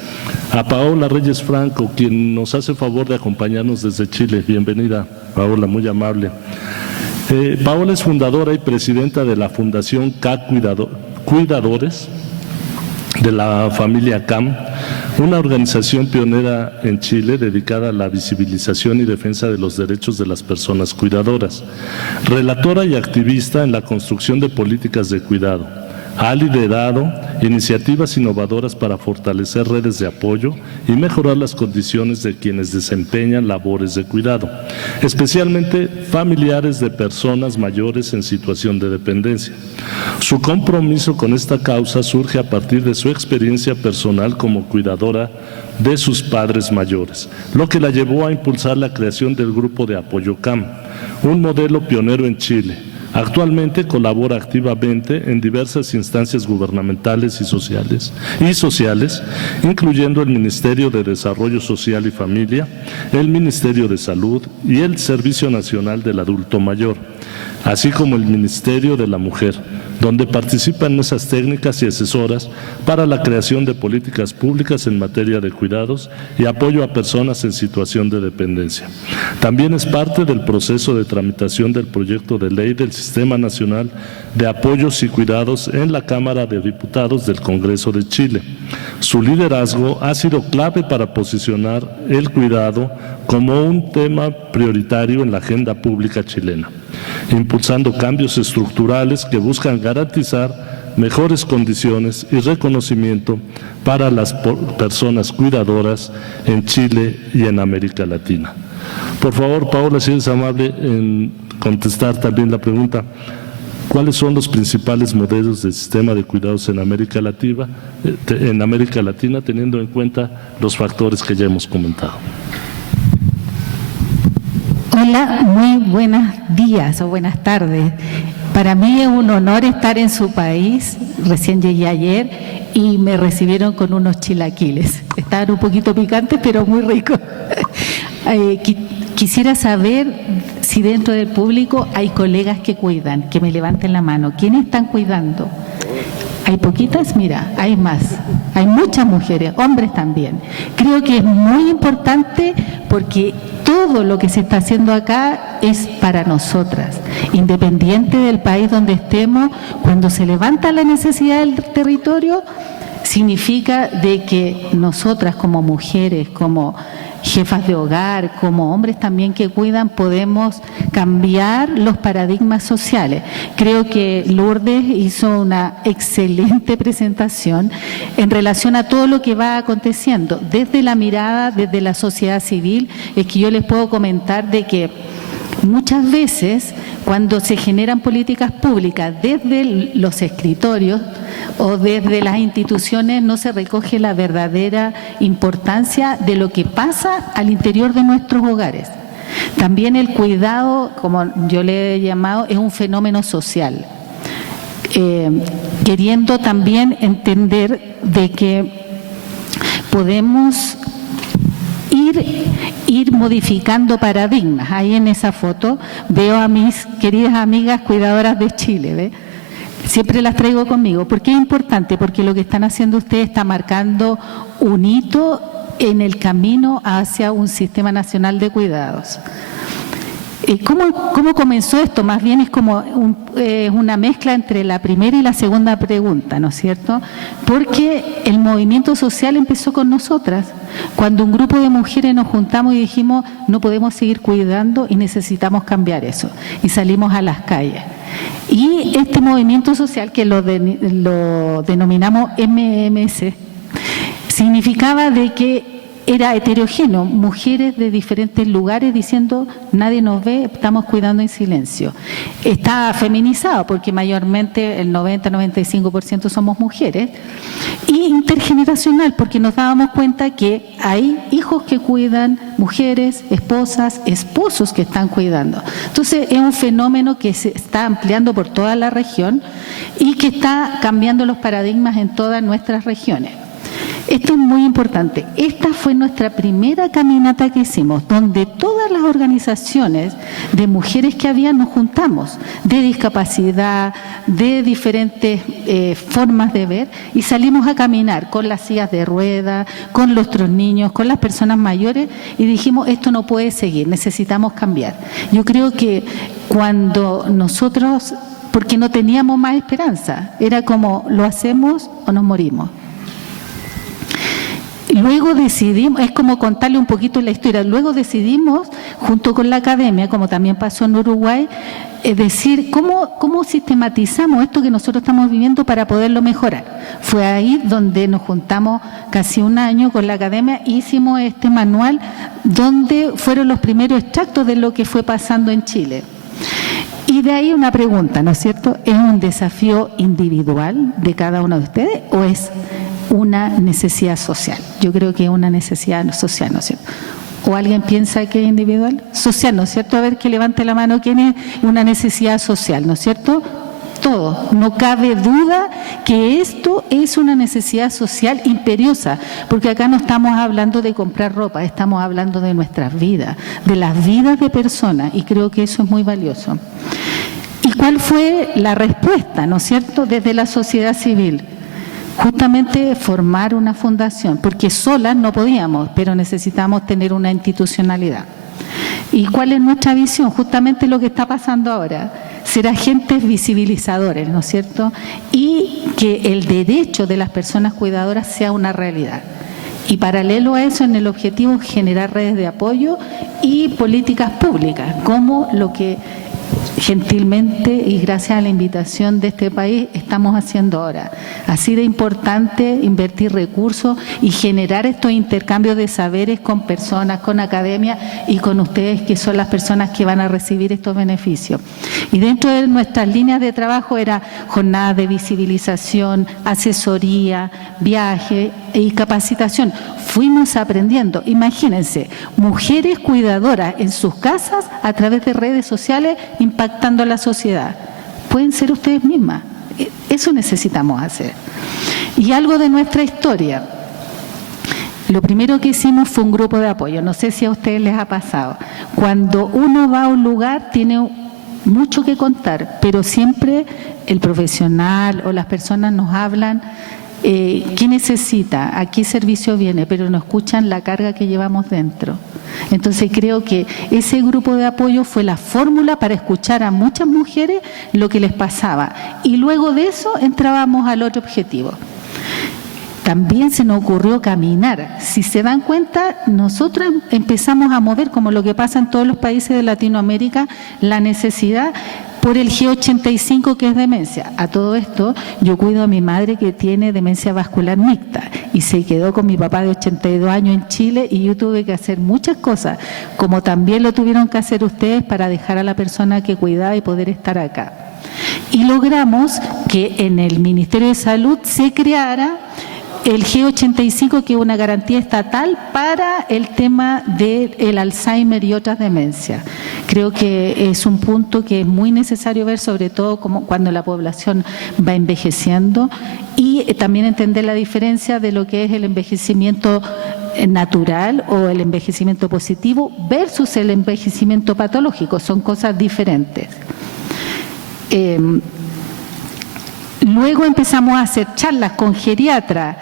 a Paola Reyes Franco, quien nos hace favor de acompañarnos desde Chile. Bienvenida, Paola, muy amable. Paola es fundadora y presidenta de la Fundación K Cuidadores de la familia CAM, una organización pionera en Chile dedicada a la visibilización y defensa de los derechos de las personas cuidadoras. Relatora y activista en la construcción de políticas de cuidado. Ha liderado iniciativas innovadoras para fortalecer redes de apoyo y mejorar las condiciones de quienes desempeñan labores de cuidado, especialmente familiares de personas mayores en situación de dependencia. Su compromiso con esta causa surge a partir de su experiencia personal como cuidadora de sus padres mayores, lo que la llevó a impulsar la creación del Grupo de Apoyo CAM, un modelo pionero en Chile. Actualmente colabora activamente en diversas instancias gubernamentales y sociales, incluyendo el Ministerio de Desarrollo Social y Familia, el Ministerio de Salud y el Servicio Nacional del Adulto Mayor, así como el Ministerio de la Mujer, donde participa en mesas técnicas y asesoras para la creación de políticas públicas en materia de cuidados y apoyo a personas en situación de dependencia. También es parte del proceso de tramitación del proyecto de ley del Sistema Nacional de Apoyos y Cuidados en la Cámara de Diputados del Congreso de Chile. Su liderazgo ha sido clave para posicionar el cuidado como un tema prioritario en la agenda pública chilena, impulsando cambios estructurales que buscan garantizar mejores condiciones y reconocimiento para las personas cuidadoras en Chile y en América Latina. Por favor, Paola, si eres amable en contestar también la pregunta: ¿cuáles son los principales modelos de sistema de cuidados en América Latina, teniendo en cuenta los factores que ya hemos comentado? Hola, muy buenos días o buenas tardes. Para mí es un honor estar en su país. Recién llegué ayer y me recibieron con unos chilaquiles. Estaban un poquito picantes, pero muy ricos. Quisiera saber si dentro del público hay colegas que cuidan, que me levanten la mano. ¿Quiénes están cuidando? ¿Hay poquitas? Mira, hay más. Hay muchas mujeres, hombres también. Creo que es muy importante porque todo lo que se está haciendo acá es para nosotras. Independiente del país donde estemos, cuando se levanta la necesidad del territorio, significa de que nosotras como mujeres, como jefas de hogar, como hombres también que cuidan, podemos cambiar los paradigmas sociales. Creo que Lourdes hizo una excelente presentación en relación a todo lo que va aconteciendo. Desde la mirada, desde la sociedad civil, es que yo les puedo comentar de que muchas veces cuando se generan políticas públicas desde los escritorios o desde las instituciones no se recoge la verdadera importancia de lo que pasa al interior de nuestros hogares. También el cuidado, como yo le he llamado, es un fenómeno social. Queriendo también entender de que podemos ir modificando paradigmas. Ahí en esa foto veo a mis queridas amigas cuidadoras de Chile, ¿ve? siempre las traigo conmigo. ¿Por qué es importante? Porque lo que están haciendo ustedes está marcando un hito en el camino hacia un sistema nacional de cuidados. ¿Cómo comenzó esto? Más bien es como una mezcla entre la primera y la segunda pregunta, ¿no es cierto? Porque el movimiento social empezó con nosotras. Cuando un grupo de mujeres nos juntamos y dijimos, no podemos seguir cuidando y necesitamos cambiar eso. Y salimos a las calles. Y este movimiento social, que lo denominamos MMS, significaba de que era heterogéneo, mujeres de diferentes lugares diciendo, nadie nos ve, estamos cuidando en silencio. Está feminizado porque mayormente el 90-95% somos mujeres, y intergeneracional porque nos dábamos cuenta que hay hijos que cuidan, mujeres, esposas, esposos que están cuidando. Entonces es un fenómeno que se está ampliando por toda la región y que está cambiando los paradigmas en todas nuestras regiones. Esto es muy importante. Esta fue nuestra primera caminata que hicimos, donde todas las organizaciones de mujeres que había nos juntamos, de discapacidad, de diferentes formas de ver, y salimos a caminar con las sillas de ruedas, con nuestros niños, con las personas mayores, y dijimos, esto no puede seguir, necesitamos cambiar. Yo creo que cuando nosotros, porque no teníamos más esperanza, era como, lo hacemos o nos morimos. Luego decidimos, es como contarle un poquito la historia, luego decidimos, junto con la academia, como también pasó en Uruguay, decir cómo sistematizamos esto que nosotros estamos viviendo para poderlo mejorar. Fue ahí donde nos juntamos casi un año con la academia, hicimos este manual donde fueron los primeros extractos de lo que fue pasando en Chile. Y de ahí una pregunta, ¿no es cierto? ¿Es un desafío individual de cada uno de ustedes o es una necesidad social? Yo creo que es una necesidad social, ¿no es cierto? ¿O alguien piensa que es individual? Social, ¿no es cierto? A ver, que levante la mano, ¿quién es una necesidad social, ¿no es cierto? Todo. No cabe duda que esto es una necesidad social imperiosa, porque acá no estamos hablando de comprar ropa, estamos hablando de nuestras vidas, de las vidas de personas, y creo que eso es muy valioso. ¿Y cuál fue la respuesta, no es cierto?, desde la sociedad civil? Justamente formar una fundación, porque solas no podíamos, pero necesitamos tener una institucionalidad. ¿Y cuál es nuestra visión? Justamente lo que está pasando ahora, ser agentes visibilizadores, ¿no es cierto? Y que el derecho de las personas cuidadoras sea una realidad. Y paralelo a eso, en el objetivo, generar redes de apoyo y políticas públicas, como lo que gentilmente y gracias a la invitación de este país estamos haciendo ahora. Así de importante invertir recursos y generar estos intercambios de saberes con personas, con academia y con ustedes, que son las personas que van a recibir estos beneficios. Y dentro de nuestras líneas de trabajo era jornadas de visibilización, asesoría, viaje y capacitación. Fuimos aprendiendo, imagínense, mujeres cuidadoras en sus casas a través de redes sociales impactando a la sociedad. Pueden ser ustedes mismas, eso necesitamos hacer. Y algo de nuestra historia. Lo primero que hicimos fue un grupo de apoyo, no sé si a ustedes les ha pasado. Cuando uno va a un lugar tiene mucho que contar, pero siempre el profesional o las personas nos hablan. ¿Qué necesita? ¿A qué servicio viene? Pero no escuchan la carga que llevamos dentro. Entonces creo que ese grupo de apoyo fue la fórmula para escuchar a muchas mujeres lo que les pasaba. Y luego de eso entrábamos al otro objetivo. También se nos ocurrió caminar. Si se dan cuenta, nosotras empezamos a mover, como lo que pasa en todos los países de Latinoamérica, la necesidad por el G85, que es demencia. A todo esto, yo cuido a mi madre que tiene demencia vascular mixta y se quedó con mi papá de 82 años en Chile, y yo tuve que hacer muchas cosas, como también lo tuvieron que hacer ustedes, para dejar a la persona que cuidaba y poder estar acá. Y logramos que en el Ministerio de Salud se creara el G85, que es una garantía estatal para el tema del Alzheimer y otras demencias. Creo que es un punto que es muy necesario ver, sobre todo como cuando la población va envejeciendo, y también entender la diferencia de lo que es el envejecimiento natural o el envejecimiento positivo versus el envejecimiento patológico. Son cosas diferentes. Luego empezamos a hacer charlas con geriatras.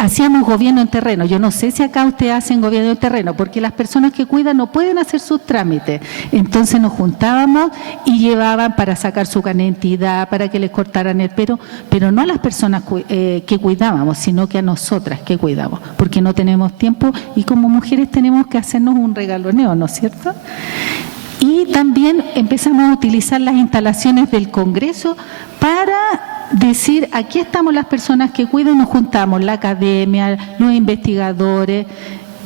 Hacíamos gobierno en terreno. Yo no sé si acá ustedes hacen gobierno en terreno, porque las personas que cuidan no pueden hacer sus trámites. Entonces nos juntábamos y llevaban para sacar su carnet de identidad, para que les cortaran el pelo, pero no a las personas que cuidábamos, sino que a nosotras que cuidamos, porque no tenemos tiempo y como mujeres tenemos que hacernos un regaloneo, ¿no es cierto? Y también empezamos a utilizar las instalaciones del Congreso para decir, aquí estamos las personas que cuidan, nos juntamos, la academia, los investigadores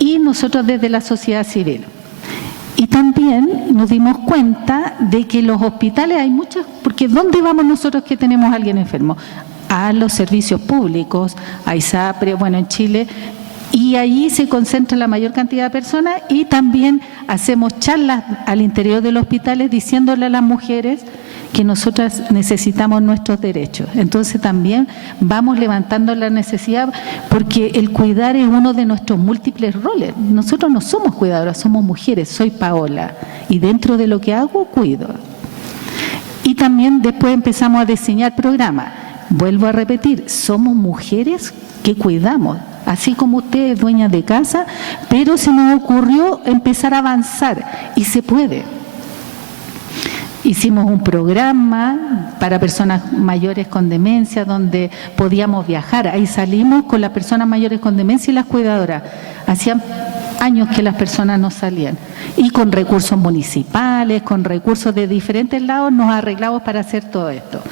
y nosotros desde la sociedad civil. Y también nos dimos cuenta de que los hospitales hay muchas, porque ¿dónde vamos nosotros que tenemos a alguien enfermo? A los servicios públicos, a ISAPRE, bueno, en Chile, y allí se concentra la mayor cantidad de personas y también hacemos charlas al interior de los hospitales diciéndole a las mujeres que nosotras necesitamos nuestros derechos. Entonces también vamos levantando la necesidad, porque el cuidar es uno de nuestros múltiples roles. Nosotros no somos cuidadoras, somos mujeres, soy Paola, y dentro de lo que hago, cuido. Y también después empezamos a diseñar programas. Vuelvo a repetir, somos mujeres que cuidamos, así como usted es dueña de casa, pero se nos ocurrió empezar a avanzar, y se puede. Hicimos un programa para personas mayores con demencia donde podíamos viajar. Ahí salimos con las personas mayores con demencia y las cuidadoras. Hacían años que las personas no salían. Y con recursos municipales, con recursos de diferentes lados, nos arreglamos para hacer todo esto.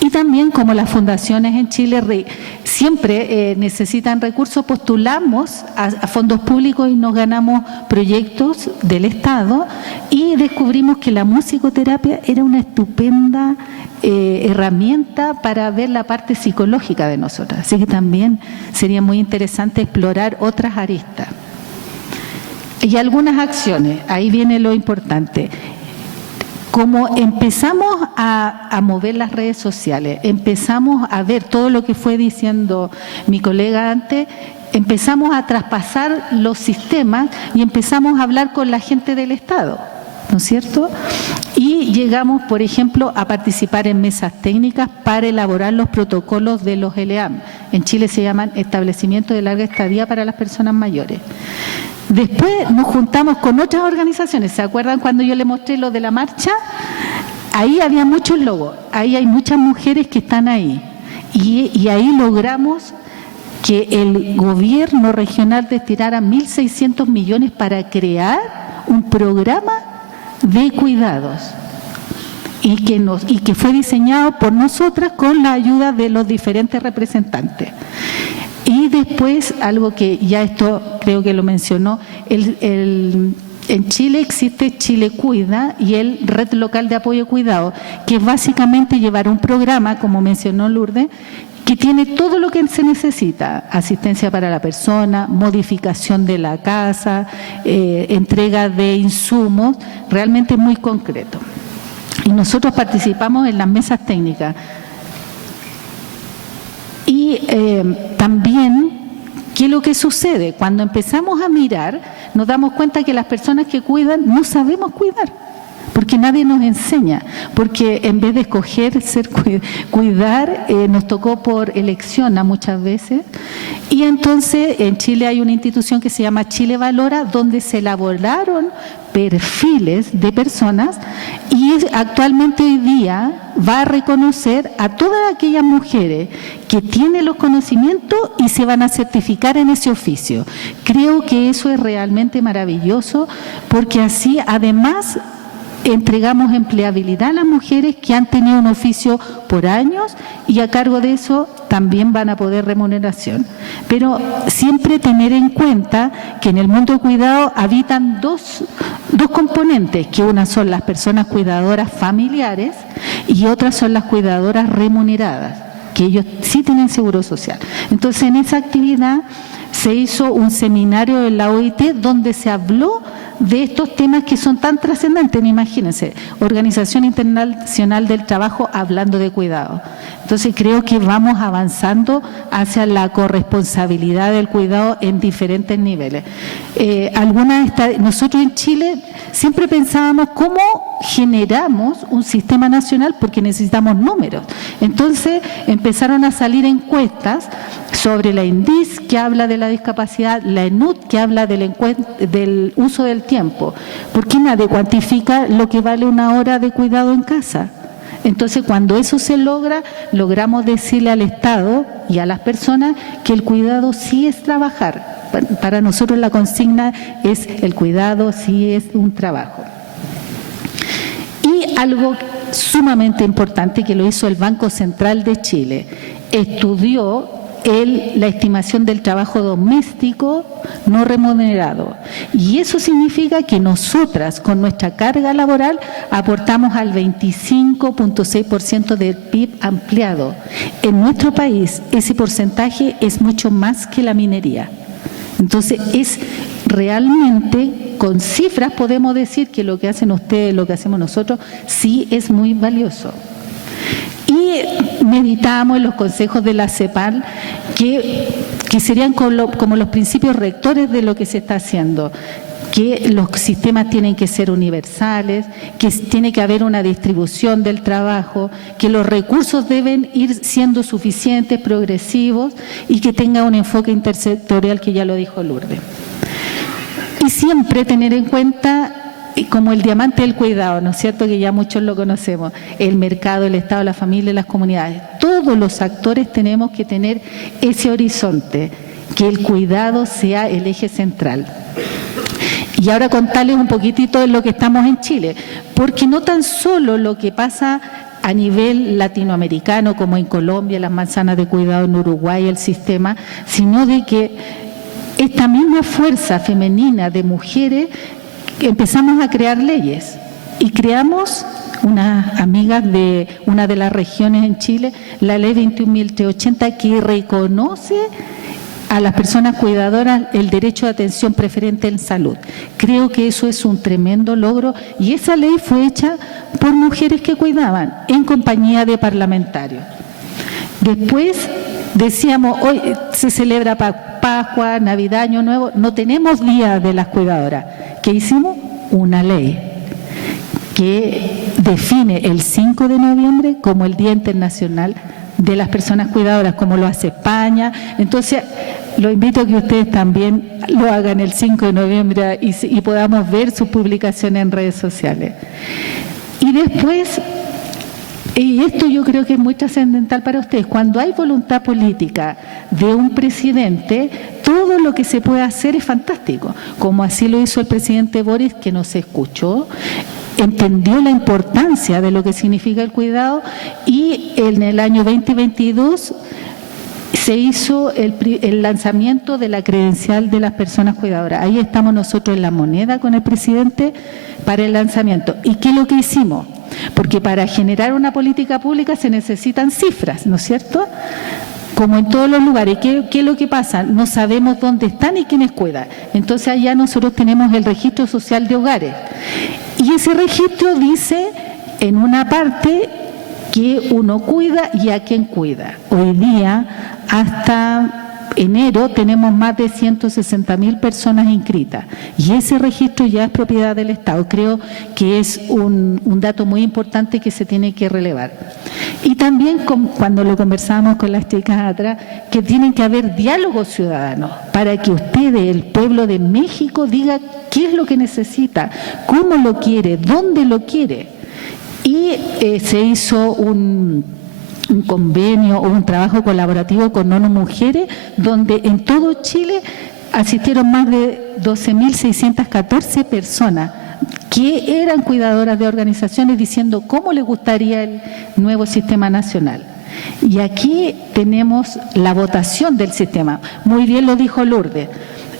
Y también, como las fundaciones en Chile siempre necesitan recursos, postulamos a fondos públicos y nos ganamos proyectos del Estado y descubrimos que la musicoterapia era una estupenda herramienta para ver la parte psicológica de nosotras. Así que también sería muy interesante explorar otras aristas. Y algunas acciones, ahí viene lo importante. Como empezamos a mover las redes sociales, empezamos a ver todo lo que fue diciendo mi colega antes, empezamos a traspasar los sistemas y empezamos a hablar con la gente del Estado, ¿no es cierto? Y llegamos, por ejemplo, a participar en mesas técnicas para elaborar los protocolos de los ELEAM. En Chile se llaman establecimientos de larga estadía para las personas mayores. Después nos juntamos con otras organizaciones. ¿Se acuerdan cuando yo les mostré lo de la marcha? Ahí había muchos logos, ahí hay muchas mujeres que están ahí. Y ahí logramos que el gobierno regional destinara 1.600 millones para crear un programa de cuidados. Y que fue diseñado por nosotras con la ayuda de los diferentes representantes. Y después, algo que ya esto creo que lo mencionó, en Chile existe Chile Cuida y el Red Local de Apoyo Cuidado, que es básicamente llevar un programa, como mencionó Lourdes, que tiene todo lo que se necesita: asistencia para la persona, modificación de la casa, entrega de insumos, realmente muy concreto. Y nosotros participamos en las mesas técnicas. Y también, ¿qué es lo que sucede? Cuando empezamos a mirar, nos damos cuenta que las personas que cuidan no sabemos cuidar, porque nadie nos enseña, porque en vez de escoger cuidar, nos tocó por elección a muchas veces. Y entonces en Chile hay una institución que se llama Chile Valora, donde se elaboraron perfiles de personas y actualmente hoy día va a reconocer a todas aquellas mujeres que tienen los conocimientos y se van a certificar en ese oficio. Creo que eso es realmente maravilloso, porque así además entregamos empleabilidad a las mujeres que han tenido un oficio por años y a cargo de eso también van a poder remuneración. Pero siempre tener en cuenta que en el mundo de cuidado habitan dos componentes, que una son las personas cuidadoras familiares y otras son las cuidadoras remuneradas, que ellos sí tienen seguro social. Entonces en esa actividad se hizo un seminario en la OIT donde se habló de estos temas que son tan trascendentes. Imagínense, Organización Internacional del Trabajo hablando de cuidado. Entonces creo que vamos avanzando hacia la corresponsabilidad del cuidado en diferentes niveles. Nosotros en Chile siempre pensábamos cómo generamos un sistema nacional, porque necesitamos números. Entonces empezaron a salir encuestas sobre la INDIS, que habla de la discapacidad, la ENUD, que habla del uso del tiempo, porque nadie cuantifica lo que vale una hora de cuidado en casa. Entonces, cuando eso se logra, logramos decirle al Estado y a las personas que el cuidado sí es trabajar. Para nosotros la consigna es: el cuidado sí es un trabajo. Y algo sumamente importante que lo hizo el Banco Central de Chile, estudió la estimación del trabajo doméstico no remunerado. Y eso significa que nosotras, con nuestra carga laboral, aportamos al 25.6% del PIB ampliado. En nuestro país, ese porcentaje es mucho más que la minería. Entonces, es realmente, con cifras podemos decir que lo que hacen ustedes, lo que hacemos nosotros, sí es muy valioso. Y meditamos en los consejos de la CEPAL, que serían como los principios rectores de lo que se está haciendo, que los sistemas tienen que ser universales, que tiene que haber una distribución del trabajo, que los recursos deben ir siendo suficientes, progresivos, y que tenga un enfoque intersectorial, que ya lo dijo Lourdes. Y siempre tener en cuenta, como el diamante del cuidado, ¿no es cierto?, que ya muchos lo conocemos, el mercado, el Estado, la familia y las comunidades. Todos los actores tenemos que tener ese horizonte, que el cuidado sea el eje central. Y ahora contarles un poquitito de lo que estamos en Chile, porque no tan solo lo que pasa a nivel latinoamericano, como en Colombia, las manzanas de cuidado, en Uruguay, el sistema, sino de que esta misma fuerza femenina de mujeres, empezamos a crear leyes y creamos, unas amigas de una de las regiones en Chile, la ley 21.380, que reconoce a las personas cuidadoras el derecho de atención preferente en salud. Creo que eso es un tremendo logro, y esa ley fue hecha por mujeres que cuidaban en compañía de parlamentarios. Después decíamos, hoy se celebra Pascua, Navidad, Año Nuevo, no tenemos día de las cuidadoras. ¿Qué hicimos? Una ley que define el 5 de noviembre como el Día Internacional de las Personas Cuidadoras, como lo hace España. Entonces, los invito a que ustedes también lo hagan el 5 de noviembre y podamos ver sus publicaciones en redes sociales. Y después, y esto yo creo que es muy trascendental para ustedes, cuando hay voluntad política de un presidente, todo lo que se puede hacer es fantástico, como así lo hizo el presidente Boris, que nos escuchó, entendió la importancia de lo que significa el cuidado, y en el año 2022 se hizo el lanzamiento de la credencial de las personas cuidadoras. Ahí estamos nosotros en La Moneda con el presidente para el lanzamiento. ¿Y qué es lo que hicimos? Porque para generar una política pública se necesitan cifras, ¿no es cierto?, como en todos los lugares. ¿Qué es lo que pasa? No sabemos dónde están y quiénes cuidan. Entonces allá nosotros tenemos el registro social de hogares. Y ese registro dice en una parte que uno cuida y a quién cuida. Hoy día, hasta enero, tenemos más de 160.000 personas inscritas. Y ese registro ya es propiedad del Estado. Creo que es un dato muy importante que se tiene que relevar. Y también, cuando lo conversábamos con las chicas atrás, que tienen que haber diálogos ciudadanos para que ustedes, el pueblo de México, diga qué es lo que necesita, cómo lo quiere, dónde lo quiere. Y se hizo un convenio o un trabajo colaborativo con ONU Mujeres, donde en todo Chile asistieron más de 12.614 personas que eran cuidadoras de organizaciones, diciendo cómo les gustaría el nuevo sistema nacional. Y aquí tenemos la votación del sistema. Muy bien lo dijo Lourdes.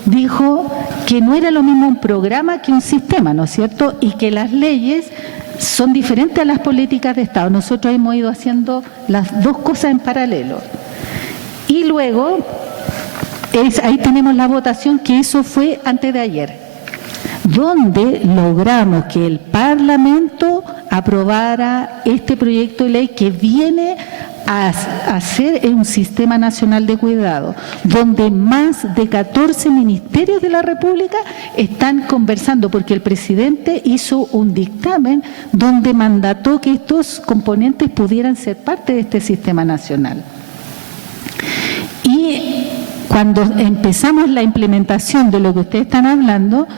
Dijo que no era lo mismo un programa que un sistema, ¿no es cierto? Y que las leyes son diferentes a las políticas de Estado. Nosotros hemos ido haciendo las dos cosas en paralelo. Y luego, ahí tenemos la votación, que eso fue antes de ayer. donde logramos que el Parlamento aprobara este proyecto de ley que viene a hacer un sistema nacional de cuidado, donde más de 14 ministerios de la República están conversando, porque el presidente hizo un dictamen donde mandató que estos componentes pudieran ser parte de este sistema nacional. Y cuando empezamos la implementación de lo que ustedes están hablando,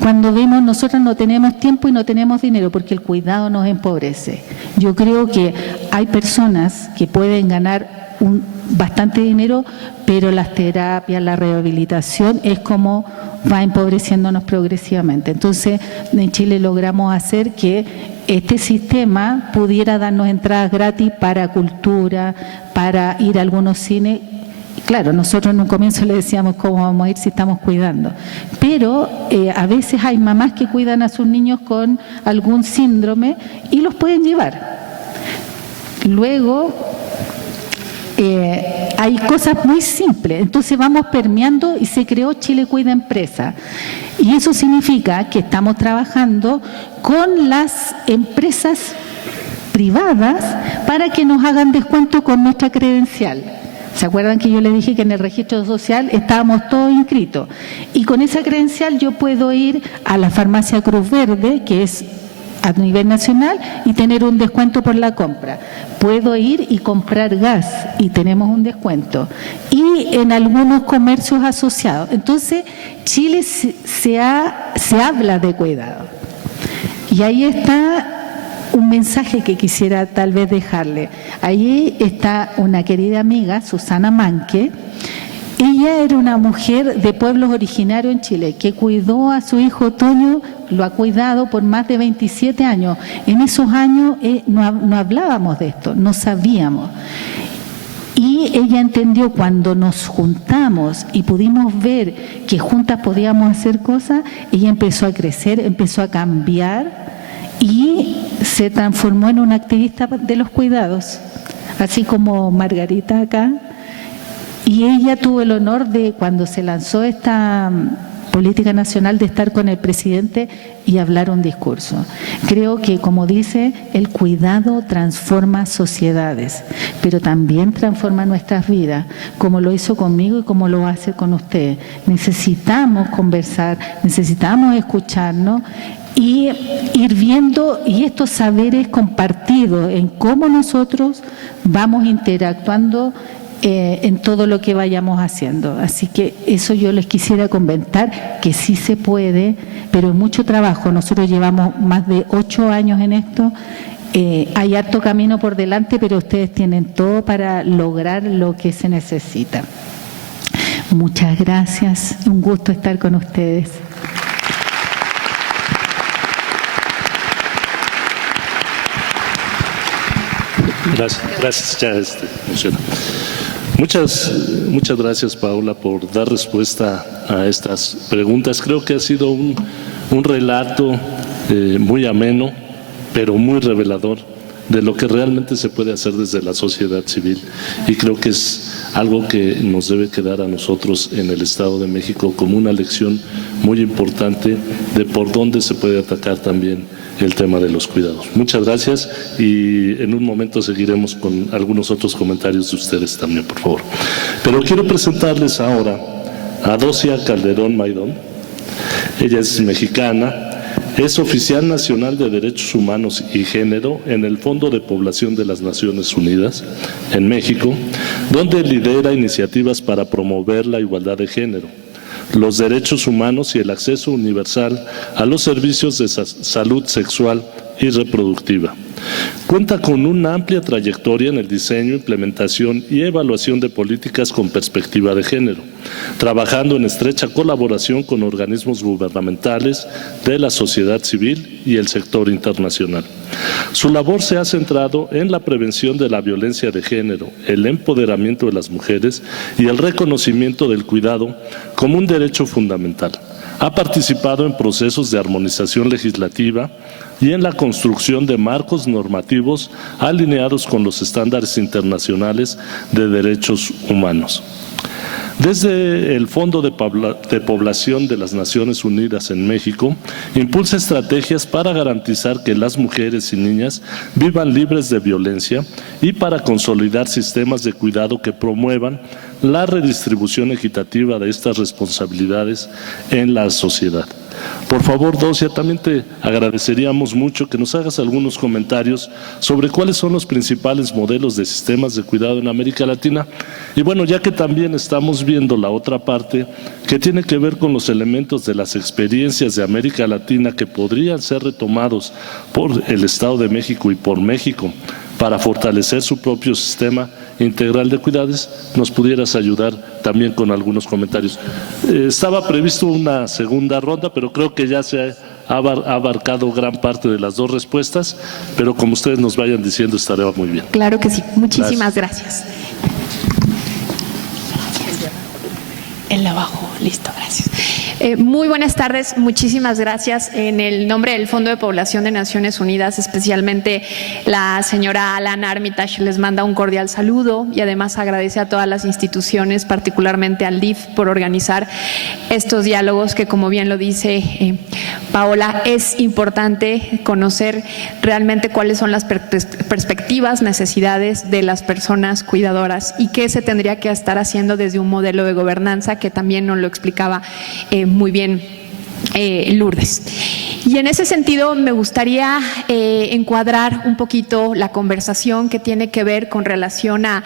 cuando vemos, nosotros no tenemos tiempo y no tenemos dinero porque el cuidado nos empobrece. Yo creo que hay personas que pueden ganar bastante dinero, pero las terapias, la rehabilitación es como va empobreciéndonos progresivamente. Entonces, en Chile logramos hacer que este sistema pudiera darnos entradas gratis para cultura, para ir a algunos cines. Claro, nosotros en un comienzo le decíamos cómo vamos a ir si estamos cuidando, pero a veces hay mamás que cuidan a sus niños con algún síndrome y los pueden llevar. Luego, hay cosas muy simples, entonces vamos permeando y se creó Chile Cuida Empresa. Y eso significa que estamos trabajando con las empresas privadas para que nos hagan descuento con nuestra credencial. ¿Se acuerdan que yo les dije que en el registro social estábamos todos inscritos? Y con esa credencial yo puedo ir a la farmacia Cruz Verde, que es a nivel nacional, y tener un descuento por la compra. Puedo ir y comprar gas y tenemos un descuento. Y en algunos comercios asociados. Entonces, Chile se habla de cuidado. Y ahí está un mensaje que quisiera tal vez dejarle. Allí está una querida amiga, Susana Manque. Ella era una mujer de pueblos originarios en Chile que cuidó a su hijo Toño, lo ha cuidado por más de 27 años. En esos años no hablábamos de esto, no sabíamos. Y ella entendió cuando nos juntamos y pudimos ver que juntas podíamos hacer cosas, ella empezó a crecer, empezó a cambiar y se transformó en una activista de los cuidados, así como Margarita acá. Y ella tuvo el honor de, cuando se lanzó esta política nacional, de estar con el presidente y hablar un discurso. Creo que, como dice, el cuidado transforma sociedades, pero también transforma nuestras vidas, como lo hizo conmigo y como lo hace con usted. Necesitamos conversar, necesitamos escucharnos y ir viendo, y estos saberes compartidos en cómo nosotros vamos interactuando en todo lo que vayamos haciendo. Así que eso yo les quisiera comentar, que sí se puede, pero es mucho trabajo. Nosotros llevamos más de 8 años en esto. Hay harto camino por delante, pero ustedes tienen todo para lograr lo que se necesita. Muchas gracias, un gusto estar con ustedes. Gracias, ya funciona. Muchas gracias, Paula, por dar respuesta a estas preguntas. Creo que ha sido un relato muy ameno, pero muy revelador de lo que realmente se puede hacer desde la sociedad civil, y creo que es algo que nos debe quedar a nosotros en el Estado de México como una lección muy importante de por dónde se puede atacar también el tema de los cuidados. Muchas gracias, y en un momento seguiremos con algunos otros comentarios de ustedes también, por favor. Pero quiero presentarles ahora a Docia Calderón Maidón. Ella es mexicana, es oficial nacional de Derechos Humanos y Género en el Fondo de Población de las Naciones Unidas en México, donde lidera iniciativas para promover la igualdad de género, los derechos humanos y el acceso universal a los servicios de salud sexual y reproductiva. Cuenta con una amplia trayectoria en el diseño, implementación y evaluación de políticas con perspectiva de género, trabajando en estrecha colaboración con organismos gubernamentales, de la sociedad civil y el sector internacional. Su labor se ha centrado en la prevención de la violencia de género, el empoderamiento de las mujeres y el reconocimiento del cuidado como un derecho fundamental. Ha participado en procesos de armonización legislativa y en la construcción de marcos normativos alineados con los estándares internacionales de derechos humanos. Desde el Fondo de Población de las Naciones Unidas en México, impulsa estrategias para garantizar que las mujeres y niñas vivan libres de violencia y para consolidar sistemas de cuidado que promuevan la redistribución equitativa de estas responsabilidades en la sociedad. Por favor, Docia, también te agradeceríamos mucho que nos hagas algunos comentarios sobre cuáles son los principales modelos de sistemas de cuidado en América Latina. Y bueno, ya que también estamos viendo la otra parte que tiene que ver con los elementos de las experiencias de América Latina que podrían ser retomados por el Estado de México y por México para fortalecer su propio sistema integral de cuidados, nos pudieras ayudar también con algunos comentarios. Estaba previsto una segunda ronda, pero creo que ya se ha abarcado gran parte de las dos respuestas, pero como ustedes nos vayan diciendo estará muy bien. Claro que sí. Muchísimas gracias. El de abajo, listo, gracias. Muy buenas tardes, muchísimas gracias. En el nombre del Fondo de Población de Naciones Unidas, especialmente la señora Alan Armitage les manda un cordial saludo y además agradece a todas las instituciones, particularmente al DIF, por organizar estos diálogos que, como bien lo dice Paola, es importante conocer realmente cuáles son las perspectivas, necesidades de las personas cuidadoras y qué se tendría que estar haciendo desde un modelo de gobernanza que también nos lo explicaba muy bien Lourdes. Y en ese sentido me gustaría encuadrar un poquito la conversación que tiene que ver con relación a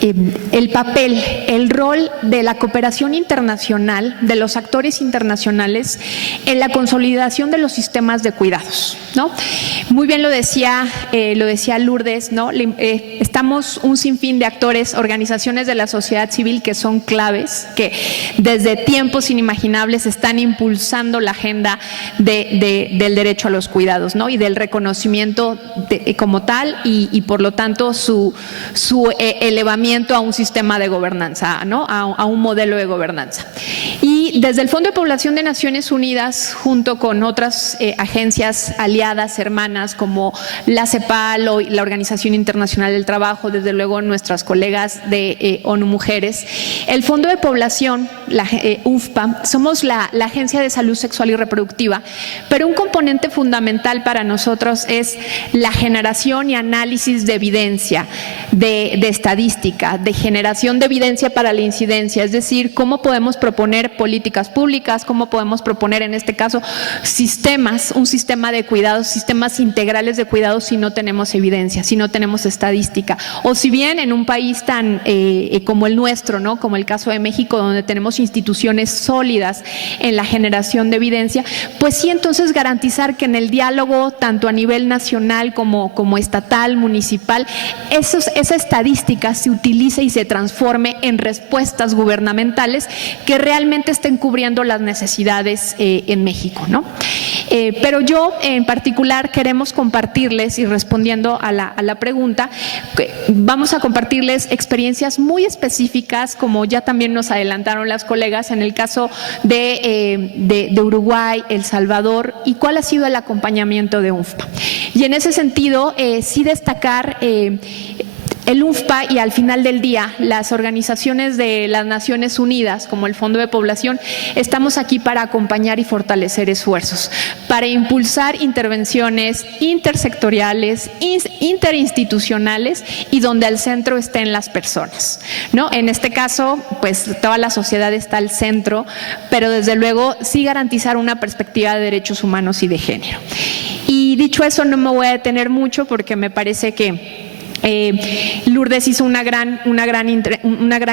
el papel, el rol de la cooperación internacional, de los actores internacionales en la consolidación de los sistemas de cuidados, ¿no? Muy bien lo decía Lourdes, ¿no? Estamos un sinfín de actores, organizaciones de la sociedad civil que son claves, que desde tiempos inimaginables están impulsando la agenda del derecho a los cuidados, ¿no? Y del reconocimiento como tal y por lo tanto su elevamiento a un sistema de gobernanza, ¿no? A un modelo de gobernanza. Y desde el Fondo de Población de Naciones Unidas, junto con otras agencias aliadas, hermanas, como la CEPAL o la Organización Internacional del Trabajo, desde luego nuestras colegas de ONU Mujeres, el Fondo de Población, la UFPA, somos la Agencia de Salud Sexual y Reproductiva, pero un componente fundamental para nosotros es la generación y análisis de evidencia, de estadística, de generación de evidencia para la incidencia, es decir, cómo podemos proponer políticas públicas, cómo podemos proponer en este caso sistemas, un sistema de cuidados, sistemas integrales de cuidados si no tenemos evidencia, si no tenemos estadística, o si bien en un país tan como el nuestro, ¿no? Como el caso de México, donde tenemos instituciones sólidas en la generación de evidencia, pues sí, entonces garantizar que en el diálogo, tanto a nivel nacional como estatal, municipal, esa estadística se utilice y se transforme en respuestas gubernamentales que realmente estén cubriendo las necesidades en México, ¿no? Pero yo en particular queremos compartirles, y respondiendo a la pregunta, vamos a compartirles experiencias muy específicas, como ya también nos adelantaron las colegas, en el caso de Uruguay, El Salvador, y cuál ha sido el acompañamiento de UNFPA. Y en ese sentido, sí destacar el UNFPA y al final del día las organizaciones de las Naciones Unidas como el Fondo de Población estamos aquí para acompañar y fortalecer esfuerzos, para impulsar intervenciones intersectoriales, interinstitucionales y donde al centro estén las personas, ¿no? En este caso, pues toda la sociedad está al centro, pero desde luego sí garantizar una perspectiva de derechos humanos y de género. Y dicho eso, no me voy a detener mucho porque me parece que Lourdes hizo una gran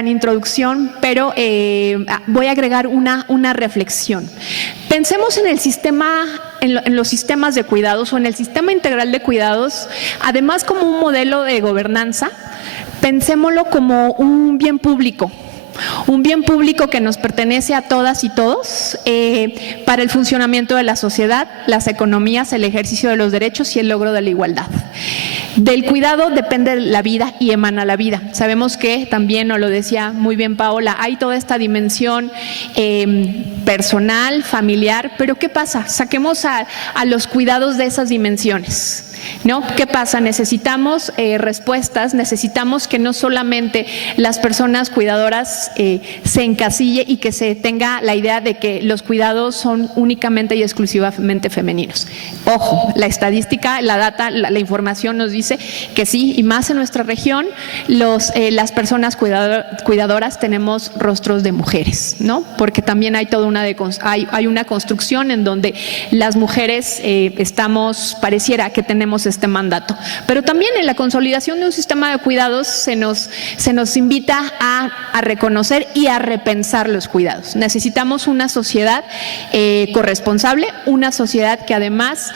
introducción, pero voy a agregar una reflexión. Pensemos en el sistema, en los sistemas de cuidados o en el sistema integral de cuidados, además como un modelo de gobernanza, pensémoslo como un bien público. Un bien público que nos pertenece a todas y todos para el funcionamiento de la sociedad, las economías, el ejercicio de los derechos y el logro de la igualdad. Del cuidado depende la vida y emana la vida. Sabemos que también, nos lo decía muy bien Paola, hay toda esta dimensión personal, familiar, pero ¿qué pasa? Saquemos a los cuidados de esas dimensiones. ¿no? ¿Qué pasa? Necesitamos respuestas, necesitamos que no solamente las personas cuidadoras se encasille y que se tenga la idea de que los cuidados son únicamente y exclusivamente femeninos. Ojo, la estadística, la data, la información nos dice que sí, y más en nuestra región, las personas cuidadoras tenemos rostros de mujeres, ¿no? Porque también hay toda hay una construcción en donde las mujeres pareciera que tenemos este mandato. Pero también en la consolidación de un sistema de cuidados se nos invita a reconocer y a repensar los cuidados. Necesitamos una sociedad corresponsable, una sociedad que además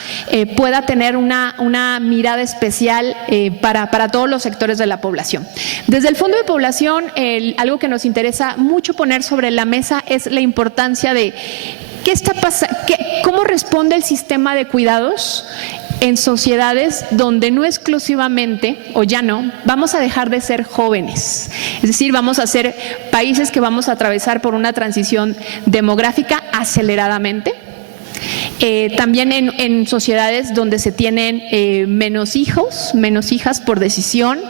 pueda tener una mirada especial para todos los sectores de la población. Desde el Fondo de Población, algo que nos interesa mucho poner sobre la mesa es la importancia de ¿qué está pasando? ¿Cómo responde el sistema de cuidados en sociedades donde no exclusivamente, o ya no, vamos a dejar de ser jóvenes? Es decir, vamos a ser países que vamos a atravesar por una transición demográfica aceleradamente. También en sociedades donde se tienen menos hijos, menos hijas por decisión,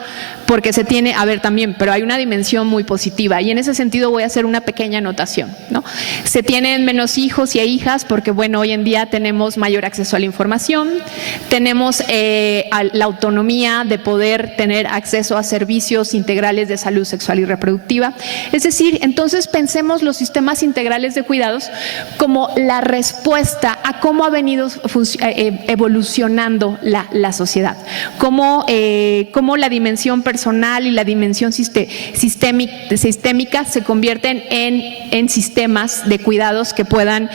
porque se tiene, también, pero hay una dimensión muy positiva y en ese sentido voy a hacer una pequeña anotación, ¿no? Se tienen menos hijos y hijas porque, bueno, hoy en día tenemos mayor acceso a la información, tenemos la autonomía de poder tener acceso a servicios integrales de salud sexual y reproductiva. Es decir, entonces pensemos los sistemas integrales de cuidados como la respuesta a cómo ha venido evolucionando la sociedad, cómo la dimensión personal y la dimensión sistémica se convierten en sistemas de cuidados que puedan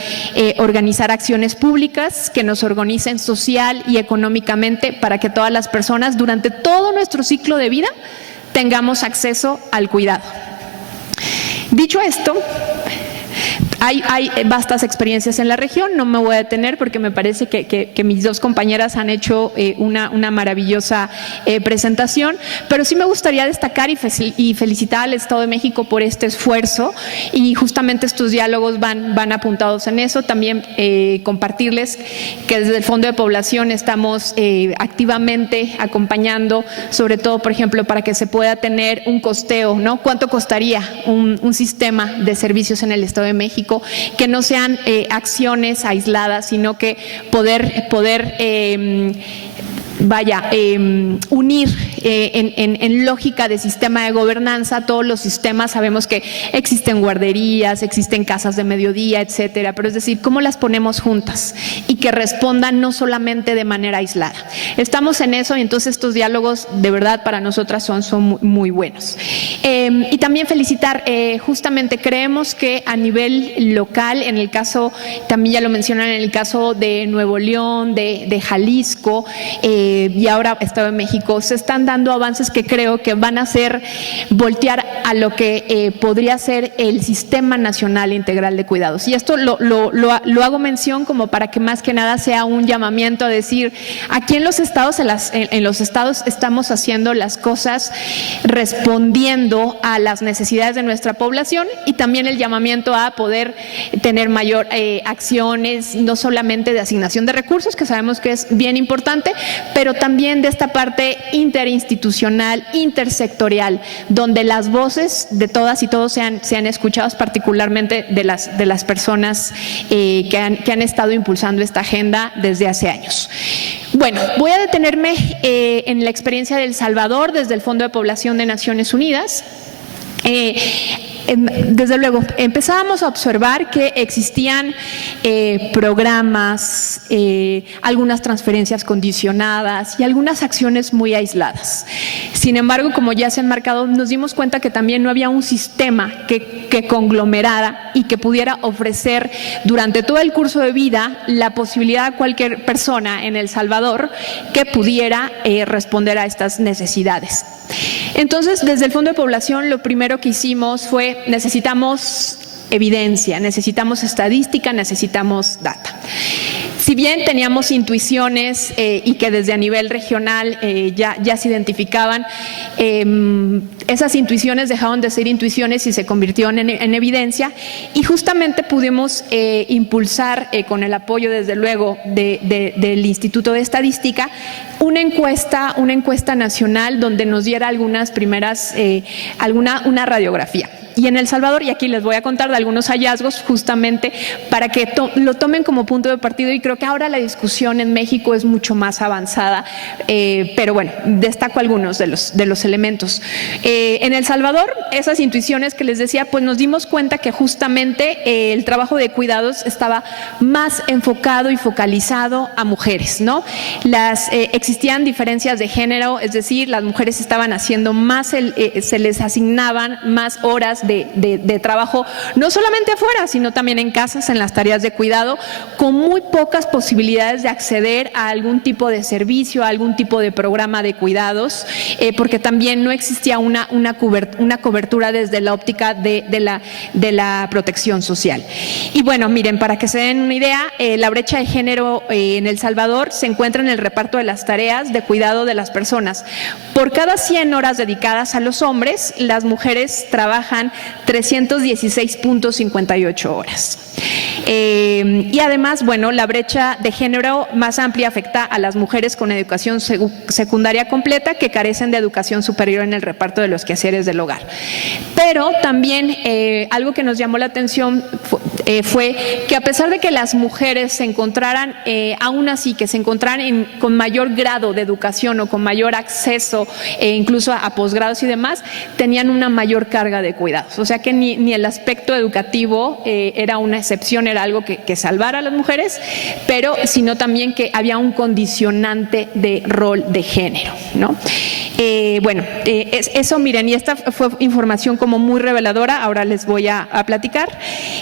organizar acciones públicas, que nos organicen social y económicamente para que todas las personas durante todo nuestro ciclo de vida tengamos acceso al cuidado. Dicho esto, hay vastas experiencias en la región, no me voy a detener porque me parece que mis dos compañeras han hecho una maravillosa presentación, pero sí me gustaría destacar y felicitar al Estado de México por este esfuerzo y justamente estos diálogos van apuntados en eso. También compartirles que desde el Fondo de Población estamos activamente acompañando, sobre todo, por ejemplo, para que se pueda tener un costeo, ¿no? ¿Cuánto costaría un sistema de servicios en el Estado de México? Que no sean acciones aisladas, sino que poder unir en lógica de sistema de gobernanza todos los sistemas. Sabemos que existen guarderías, existen casas de mediodía, etcétera, pero es decir, ¿cómo las ponemos juntas? Y que respondan no solamente de manera aislada. Estamos en eso y entonces estos diálogos de verdad para nosotras son muy buenos. Y también felicitar, justamente creemos que a nivel local, en el caso, también ya lo mencionan, en el caso de Nuevo León, de Jalisco, y ahora Estado de México, se están dando avances que creo que van a hacer voltear a lo que podría ser el Sistema Nacional Integral de Cuidados. Y esto lo hago mención como para que más que nada sea un llamamiento a decir, aquí en los estados, en los estados estamos haciendo las cosas respondiendo a las necesidades de nuestra población, y también el llamamiento a poder tener mayor acciones, no solamente de asignación de recursos, que sabemos que es bien importante, pero también de esta parte interinstitucional, intersectorial, donde las voces de todas y todos sean escuchadas, particularmente de las personas que han estado impulsando esta agenda desde hace años. Bueno, voy a detenerme en la experiencia de El Salvador desde el Fondo de Población de Naciones Unidas. Desde luego, empezábamos a observar que existían programas, algunas transferencias condicionadas y algunas acciones muy aisladas. Sin embargo, como ya se han marcado, nos dimos cuenta que también no había un sistema que conglomerara y que pudiera ofrecer durante todo el curso de vida la posibilidad a cualquier persona en El Salvador que pudiera responder a estas necesidades. Entonces, desde el Fondo de Población, lo primero que hicimos fue, necesitamos evidencia, necesitamos estadística, necesitamos data. Si bien teníamos intuiciones y que desde a nivel regional ya se identificaban, esas intuiciones dejaron de ser intuiciones y se convirtieron en evidencia, y justamente pudimos impulsar con el apoyo desde luego del Instituto de Estadística una encuesta nacional donde nos diera algunas primeras, una radiografía. Y en El Salvador, y aquí les voy a contar de algunos hallazgos justamente para que lo tomen como punto de partida, y creo que ahora la discusión en México es mucho más avanzada, pero bueno, destaco algunos de los elementos. En El Salvador, esas intuiciones que les decía, pues nos dimos cuenta que justamente el trabajo de cuidados estaba más enfocado y focalizado a mujeres, ¿no? Existían diferencias de género, es decir, las mujeres estaban haciendo más, se les asignaban más horas de trabajo, no solamente afuera, sino también en casas, en las tareas de cuidado, con muy pocas posibilidades de acceder a algún tipo de servicio, a algún tipo de programa de cuidados, porque también no existía una cobertura desde la óptica de la protección social. Y bueno, miren, para que se den una idea, la brecha de género en El Salvador se encuentra en el reparto de las tareas de cuidado de las personas. Por cada 100 horas dedicadas a los hombres, las mujeres trabajan 316.58 horas. Y además, bueno, la brecha de género más amplia afecta a las mujeres con educación secundaria completa que carecen de educación superior en el reparto de los quehaceres del hogar. Pero también algo que nos llamó la atención fue que a pesar de que las mujeres se encontraran, aún así, que se encontraran con mayor grado de educación o con mayor acceso incluso a posgrados y demás, tenían una mayor carga de cuidados. O sea que ni el aspecto educativo era una excepción, era algo que salvara a las mujeres, pero sino también que había un condicionante de rol de género, ¿no? Bueno, eso miren, y esta fue información como muy reveladora, ahora les voy a platicar.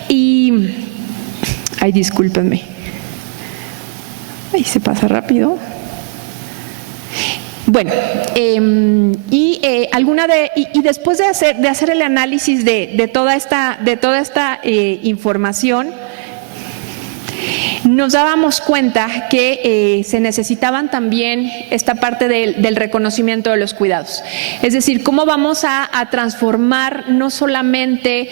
Y, ay, discúlpenme, ahí se pasa rápido. Bueno, y después de hacer el análisis de toda esta información, nos dábamos cuenta que se necesitaban también esta parte del reconocimiento de los cuidados. Es decir, cómo vamos a transformar no solamente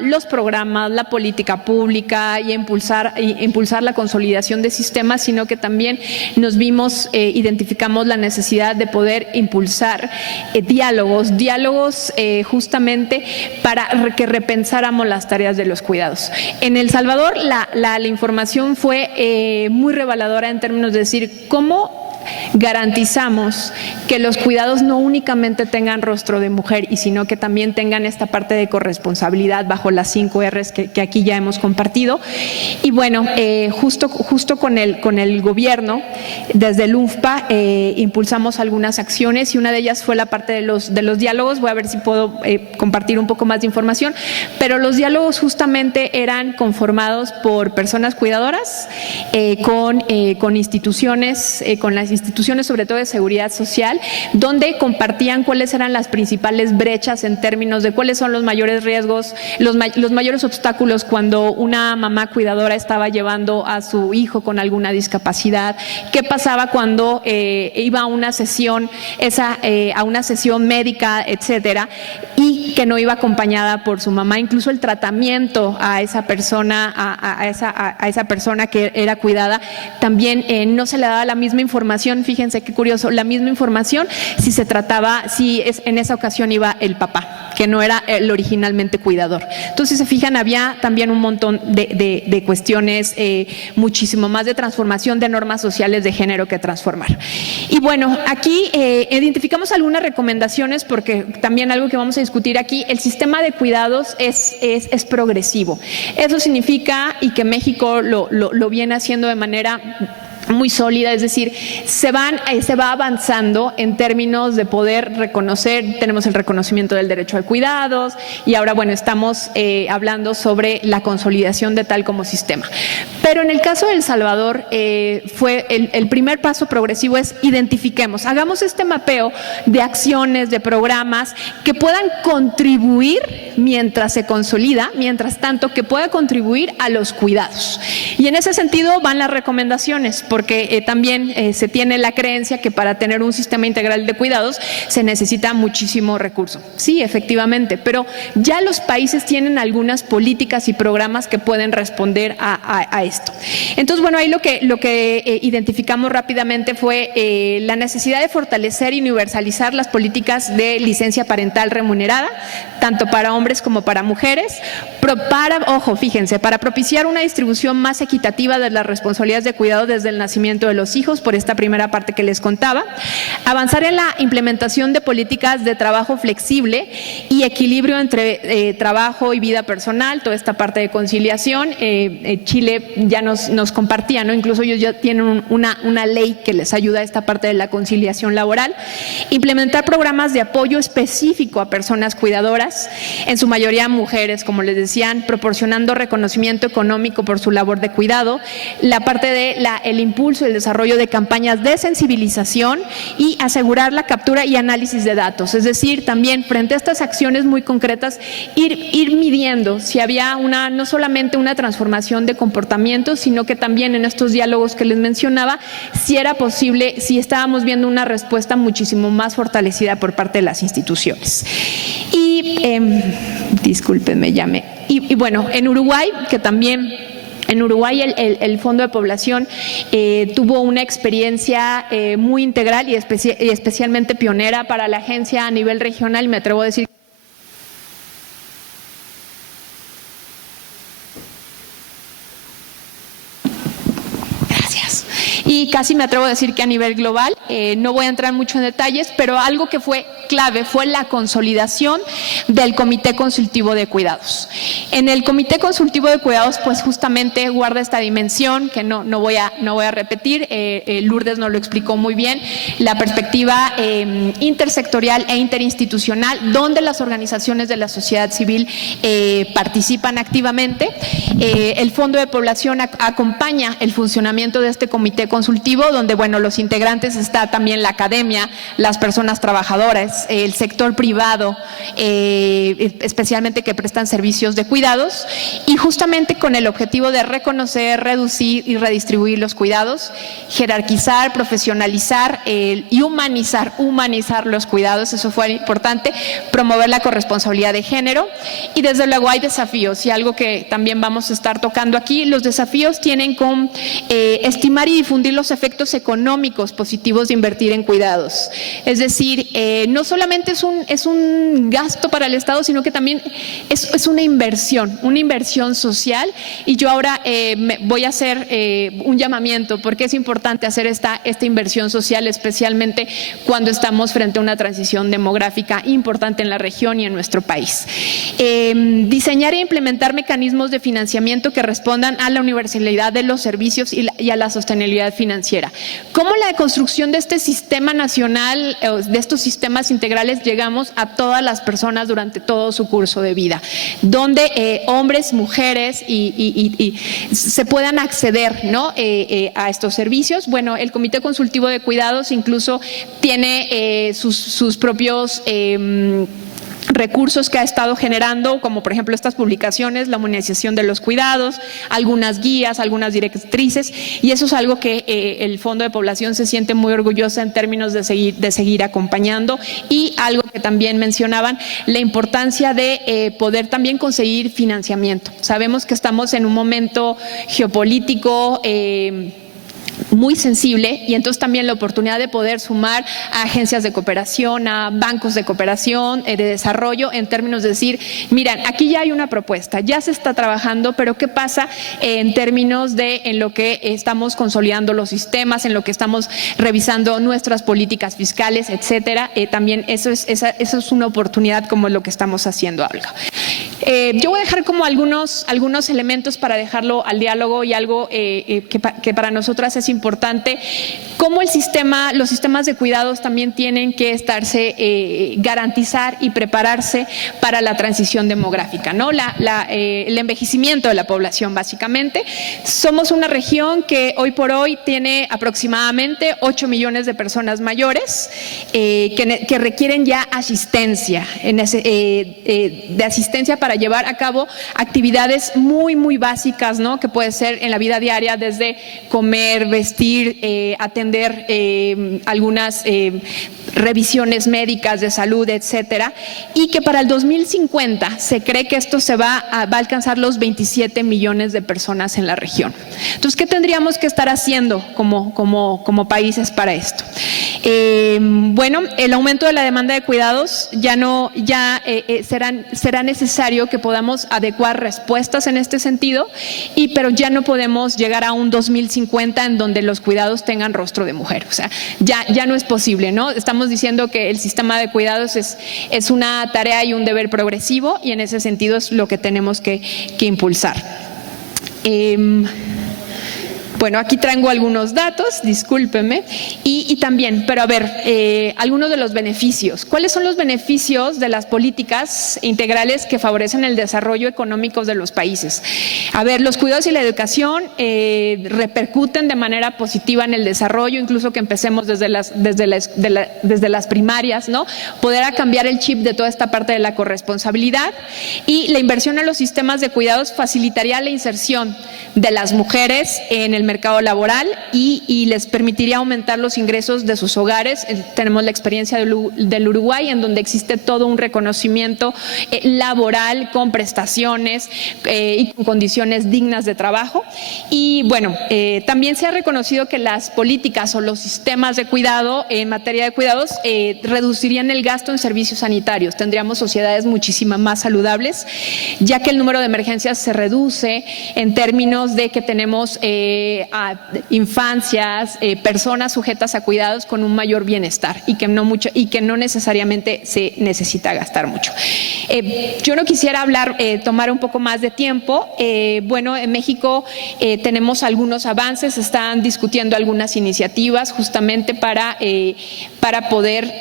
los programas, la política pública y impulsar la consolidación de sistemas, sino que también nos identificamos la necesidad de poder impulsar diálogos justamente para que repensáramos las tareas de los cuidados. En El Salvador, la información fue muy reveladora en términos de decir cómo garantizamos que los cuidados no únicamente tengan rostro de mujer, y sino que también tengan esta parte de corresponsabilidad bajo las 5 R's que aquí ya hemos compartido. Y bueno, justo con el gobierno, desde el UNFPA, impulsamos algunas acciones, y una de ellas fue la parte de los diálogos. Voy a ver si puedo compartir un poco más de información, pero los diálogos justamente eran conformados por personas cuidadoras, con instituciones, con las instituciones sobre todo de seguridad social, donde compartían cuáles eran las principales brechas en términos de cuáles son los mayores riesgos, los mayores obstáculos cuando una mamá cuidadora estaba llevando a su hijo con alguna discapacidad, qué pasaba cuando iba a una sesión médica, etcétera, y que no iba acompañada por su mamá. Incluso el tratamiento a esa persona, a esa persona que era cuidada, también no se le daba la misma información. Fíjense qué curioso, la misma información si en esa ocasión iba el papá, que no era el originalmente cuidador. Entonces, se fijan, había también un montón de cuestiones, muchísimo más de transformación de normas sociales de género que transformar. Y bueno, aquí identificamos algunas recomendaciones, porque también algo que vamos a discutir aquí, el sistema de cuidados es progresivo. Eso significa, y que México lo viene haciendo de manera muy sólida, es decir, se va avanzando en términos de poder reconocer, tenemos el reconocimiento del derecho al cuidados y ahora, bueno, estamos hablando sobre la consolidación de tal como sistema. Pero en el caso de El Salvador, fue el primer paso progresivo es identifiquemos, hagamos este mapeo de acciones, de programas que puedan contribuir mientras se consolida, mientras tanto que pueda contribuir a los cuidados. Y en ese sentido van las recomendaciones, porque también se tiene la creencia que para tener un sistema integral de cuidados se necesita muchísimo recurso. Sí, efectivamente, pero ya los países tienen algunas políticas y programas que pueden responder a esto. Entonces, bueno, ahí lo que identificamos rápidamente fue la necesidad de fortalecer y universalizar las políticas de licencia parental remunerada, tanto para hombres como para mujeres, para propiciar una distribución más equitativa de las responsabilidades de cuidado desde el nacimiento de los hijos, por esta primera parte que les contaba, avanzar en la implementación de políticas de trabajo flexible y equilibrio entre trabajo y vida personal, toda esta parte de conciliación. Chile ya nos compartía, ¿no? Incluso ellos ya tienen una ley que les ayuda a esta parte de la conciliación laboral. Implementar programas de apoyo específico a personas cuidadoras, en su mayoría mujeres, como les decían, proporcionando reconocimiento económico por su labor de cuidado, la parte de el impulso y el desarrollo de campañas de sensibilización y asegurar la captura y análisis de datos. Es decir, también frente a estas acciones muy concretas, ir midiendo si había no solamente una transformación de comportamientos, sino que también en estos diálogos que les mencionaba, si era posible, si estábamos viendo una respuesta muchísimo más fortalecida por parte de las instituciones. Y, discúlpenme, y bueno, en Uruguay, que también en Uruguay el Fondo de Población tuvo una experiencia muy integral y especialmente pionera para la agencia a nivel regional, y me atrevo a decir y casi me atrevo a decir que a nivel global. No voy a entrar mucho en detalles, pero algo que fue clave fue la consolidación del Comité Consultivo de Cuidados. En el Comité Consultivo de Cuidados, pues justamente guarda esta dimensión que no voy a repetir, Lourdes nos lo explicó muy bien, la perspectiva intersectorial e interinstitucional, donde las organizaciones de la sociedad civil participan activamente. El Fondo de Población acompaña el funcionamiento de este comité consultivo, donde, bueno, los integrantes está también la academia, las personas trabajadoras, el sector privado, especialmente que prestan servicios de cuidados, y justamente con el objetivo de reconocer, reducir y redistribuir los cuidados, jerarquizar, profesionalizar y humanizar los cuidados. Eso fue importante, promover la corresponsabilidad de género. Y desde luego hay desafíos, y algo que también vamos a estar tocando aquí. Los desafíos tienen con estimar y difundir los efectos económicos positivos de invertir en cuidados. Es decir, no solamente es un gasto para el Estado, sino que también es una inversión social. Y yo ahora voy a hacer un llamamiento, porque es importante hacer esta inversión social, especialmente cuando estamos frente a una transición demográfica importante en la región y en nuestro país. Diseñar e implementar mecanismos de financiamiento que respondan a la universalidad de los servicios y a la sostenibilidad financiera. ¿Cómo la construcción de este sistema nacional, de estos sistemas integrales, llegamos a todas las personas durante todo su curso de vida? Donde hombres, mujeres y se puedan acceder, ¿no? A estos servicios. Bueno, el Comité Consultivo de Cuidados incluso tiene sus propios recursos que ha estado generando, como por ejemplo estas publicaciones, la humanización de los cuidados, algunas guías, algunas directrices, y eso es algo que el Fondo de Población se siente muy orgullosa en términos de seguir acompañando. Y algo que también mencionaban, la importancia de poder también conseguir financiamiento. Sabemos que estamos en un momento geopolítico muy sensible, y entonces también la oportunidad de poder sumar a agencias de cooperación, a bancos de cooperación, de desarrollo, en términos de decir, miren, aquí ya hay una propuesta, ya se está trabajando, pero ¿qué pasa en términos de en lo que estamos consolidando los sistemas, en lo que estamos revisando nuestras políticas fiscales, etcétera? También eso es una oportunidad, como lo que estamos haciendo algo. Yo voy a dejar como algunos elementos para dejarlo al diálogo y algo que para nosotras es importante, cómo los sistemas de cuidados también tienen que estarse, garantizar y prepararse para la transición demográfica, ¿no? El envejecimiento de la población, básicamente. Somos una región que hoy por hoy tiene aproximadamente 8 millones de personas mayores que requieren ya asistencia, de asistencia para llevar a cabo actividades muy, muy básicas, ¿no? Que puede ser en la vida diaria, desde comer, vestir, atender algunas revisiones médicas de salud, etcétera, y que para el 2050 se cree que esto va a alcanzar los 27 millones de personas en la región. Entonces, ¿qué tendríamos que estar haciendo como países para esto? Bueno, el aumento de la demanda de cuidados será necesario que podamos adecuar respuestas en este sentido, pero ya no podemos llegar a un 2050 en donde los cuidados tengan rostro de mujer. O sea, ya no es posible, ¿no? Estamos diciendo que el sistema de cuidados es una tarea y un deber progresivo, y en ese sentido es lo que tenemos que impulsar. Bueno, aquí traigo algunos datos, discúlpeme, y también, pero a ver, algunos de los beneficios. ¿Cuáles son los beneficios de las políticas integrales que favorecen el desarrollo económico de los países? A ver, los cuidados y la educación repercuten de manera positiva en el desarrollo, incluso que empecemos desde las primarias, ¿no? Poder cambiar el chip de toda esta parte de la corresponsabilidad, y la inversión en los sistemas de cuidados facilitaría la inserción de las mujeres en el mercado laboral y les permitiría aumentar los ingresos de sus hogares. Tenemos la experiencia del Uruguay, en donde existe todo un reconocimiento laboral con prestaciones y con condiciones dignas de trabajo. Y bueno, también se ha reconocido que las políticas o los sistemas de cuidado en materia de cuidados reducirían el gasto en servicios sanitarios. Tendríamos sociedades muchísimo más saludables, ya que el número de emergencias se reduce en términos de que tenemos infancias, personas sujetas a cuidados con un mayor bienestar, y que no necesariamente se necesita gastar mucho. Yo no quisiera tomar un poco más de tiempo. Bueno, en México tenemos algunos avances, se están discutiendo algunas iniciativas justamente para poder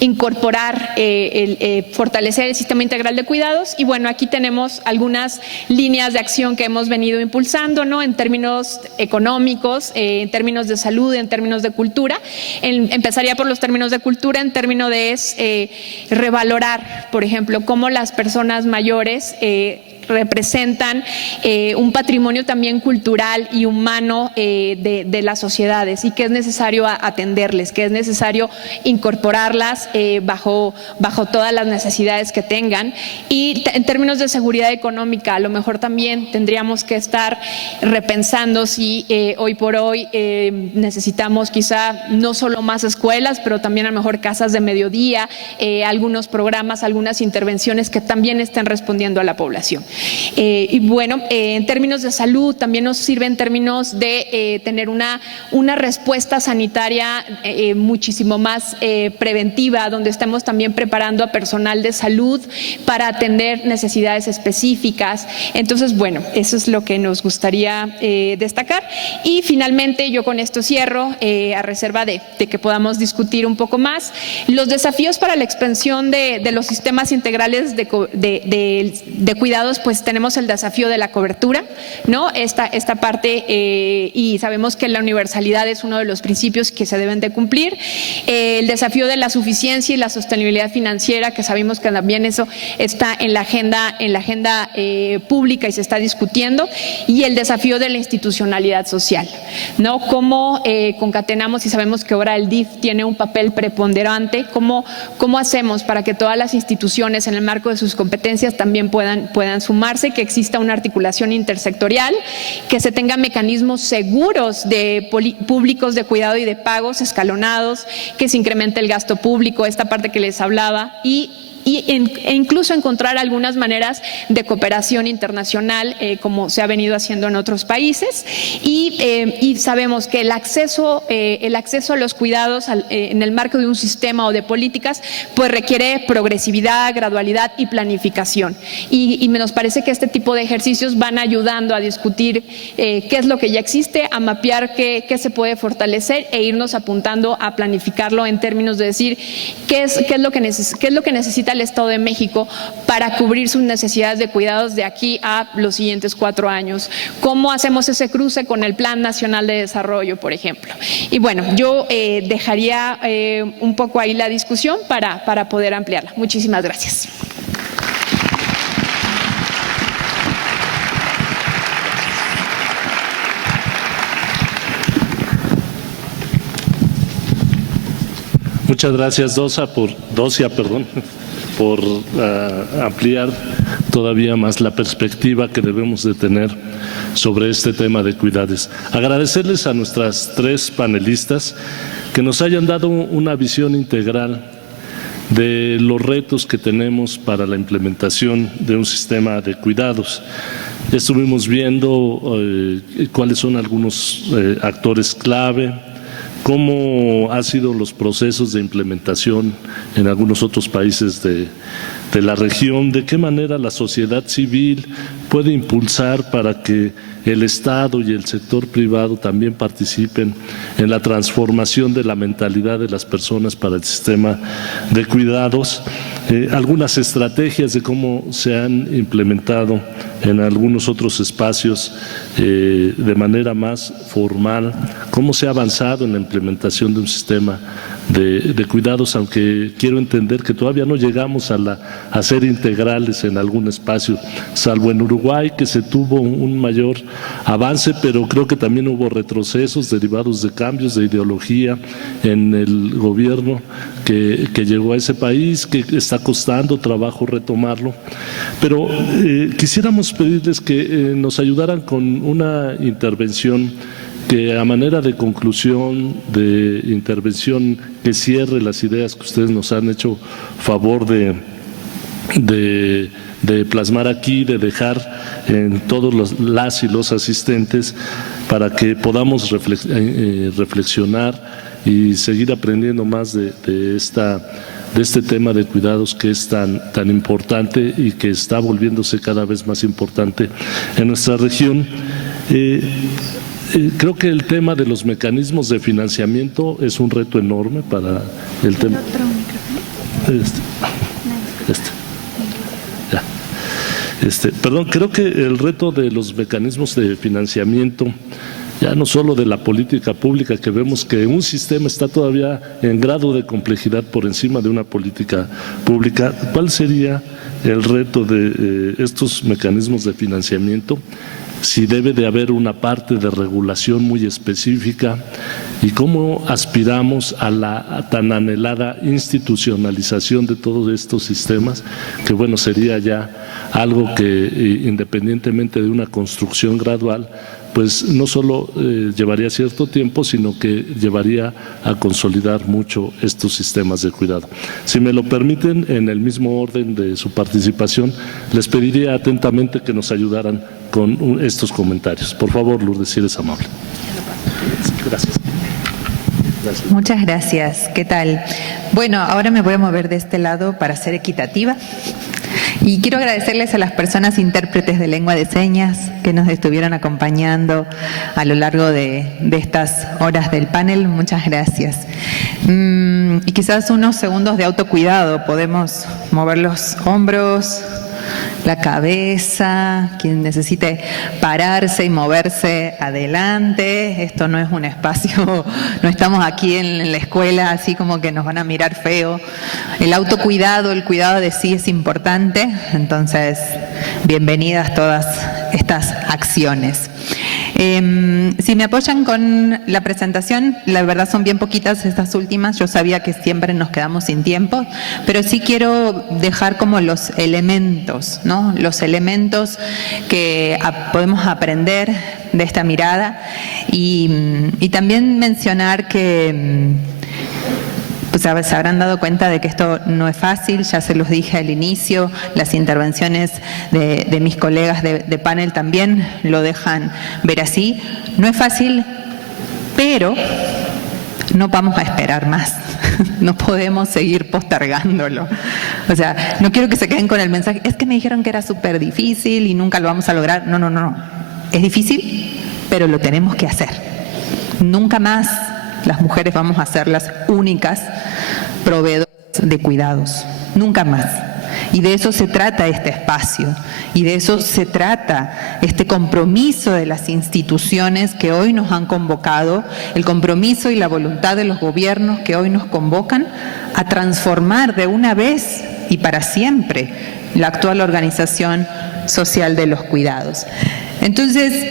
incorporar, fortalecer el sistema integral de cuidados. Y bueno, aquí tenemos algunas líneas de acción que hemos venido impulsando, ¿no? En términos económicos, en términos de salud, en términos de cultura. Empezaría por los términos de cultura, en términos de revalorar, por ejemplo, cómo las personas mayores representan un patrimonio también cultural y humano de las sociedades, y que es necesario atenderles, que es necesario incorporarlas bajo todas las necesidades que tengan. Y en términos de seguridad económica, a lo mejor también tendríamos que estar repensando si hoy por hoy necesitamos quizá no solo más escuelas, pero también a lo mejor casas de mediodía, algunos programas, algunas intervenciones que también estén respondiendo a la población. Y bueno, en términos de salud también nos sirve en términos de tener una respuesta sanitaria muchísimo más preventiva, donde estemos también preparando a personal de salud para atender necesidades específicas. Entonces, bueno, eso es lo que nos gustaría destacar. Y finalmente, yo con esto cierro, a reserva de que podamos discutir un poco más los desafíos para la expansión de los sistemas integrales de cuidados. Pues tenemos el desafío de la cobertura, ¿no? Esta parte, y sabemos que la universalidad es uno de los principios que se deben de cumplir. El desafío de la suficiencia y la sostenibilidad financiera, que sabemos que también eso está en la agenda pública y se está discutiendo. Y el desafío de la institucionalidad social, ¿no? Cómo concatenamos, y sabemos que ahora el DIF tiene un papel preponderante. ¿Cómo hacemos para que todas las instituciones, en el marco de sus competencias, también puedan sumarse, que exista una articulación intersectorial, que se tengan mecanismos seguros de públicos de cuidado y de pagos escalonados, que se incremente el gasto público, esta parte que les hablaba, y e incluso encontrar algunas maneras de cooperación internacional, como se ha venido haciendo en otros países. Y sabemos que el acceso a los cuidados en el marco de un sistema o de políticas, pues requiere progresividad, gradualidad y planificación. Y nos parece que este tipo de ejercicios van ayudando a discutir qué es lo que ya existe, a mapear qué se puede fortalecer e irnos apuntando a planificarlo en términos de decir qué es lo que necesita el Estado de México para cubrir sus necesidades de cuidados de aquí a los siguientes 4 años. ¿Cómo hacemos ese cruce con el Plan Nacional de Desarrollo, por ejemplo? Y bueno, yo dejaría un poco ahí la discusión para poder ampliarla. Muchísimas gracias. Muchas gracias, Docia, por ampliar todavía más la perspectiva que debemos de tener sobre este tema de cuidados. Agradecerles a nuestras 3 panelistas que nos hayan dado una visión integral de los retos que tenemos para la implementación de un sistema de cuidados. Ya estuvimos viendo cuáles son algunos actores clave, cómo han sido los procesos de implementación en algunos otros países de la región, de qué manera la sociedad civil puede impulsar para que el Estado y el sector privado también participen en la transformación de la mentalidad de las personas para el sistema de cuidados, algunas estrategias de cómo se han implementado en algunos otros espacios de manera más formal, cómo se ha avanzado en la implementación de un sistema de cuidados, aunque quiero entender que todavía no llegamos a ser integrales en algún espacio, salvo en Uruguay, que se tuvo un mayor avance, pero creo que también hubo retrocesos derivados de cambios de ideología en el gobierno que llegó a ese país, que está costando trabajo retomarlo. Pero quisiéramos pedirles que nos ayudaran con una intervención que a manera de conclusión, de intervención, que cierre las ideas que ustedes nos han hecho favor de plasmar aquí, de dejar en todos las y los asistentes, para que podamos reflexionar y seguir aprendiendo más de este tema de cuidados que es tan importante y que está volviéndose cada vez más importante en nuestra región. Creo que el tema de los mecanismos de financiamiento es un reto enorme para el tema. Creo que el reto de los mecanismos de financiamiento, ya no solo de la política pública, que vemos que un sistema está todavía en grado de complejidad por encima de una política pública. ¿Cuál sería el reto de estos mecanismos de financiamiento? Si debe de haber una parte de regulación muy específica, y cómo aspiramos a la tan anhelada institucionalización de todos estos sistemas, que bueno, sería ya algo que independientemente de una construcción gradual, pues no solo llevaría cierto tiempo, sino que llevaría a consolidar mucho estos sistemas de cuidado. Si me lo permiten, en el mismo orden de su participación, les pediría atentamente que nos ayudaran con estos comentarios. Por favor, Lourdes, si eres amable. Gracias. Gracias. Muchas gracias. ¿Qué tal? Bueno, ahora me voy a mover de este lado para ser equitativa. Y quiero agradecerles a las personas intérpretes de lengua de señas que nos estuvieron acompañando a lo largo de estas horas del panel. Muchas gracias. Y quizás unos segundos de autocuidado. Podemos mover los hombros, la cabeza, quien necesite pararse y moverse adelante. Esto no es un espacio, no estamos aquí en la escuela así como que nos van a mirar feo. El autocuidado, el cuidado de sí es importante, entonces bienvenidas todas estas acciones. Si me apoyan con la presentación, la verdad son bien poquitas estas últimas, yo sabía que siempre nos quedamos sin tiempo, pero sí quiero dejar como los elementos, ¿no? Los elementos que podemos aprender de esta mirada y también mencionar que pues se habrán dado cuenta de que esto no es fácil, ya se los dije al inicio, las intervenciones de mis colegas de panel también lo dejan ver así. No es fácil, pero no vamos a esperar más. No podemos seguir postergándolo. O sea, no quiero que se queden con el mensaje, es que me dijeron que era súper difícil y nunca lo vamos a lograr. No. Es difícil, pero lo tenemos que hacer. Nunca más las mujeres vamos a ser las únicas proveedoras de cuidados. Nunca más. Y de eso se trata este espacio, y de eso se trata este compromiso de las instituciones que hoy nos han convocado, el compromiso y la voluntad de los gobiernos que hoy nos convocan a transformar de una vez y para siempre la actual organización social de los cuidados. Entonces,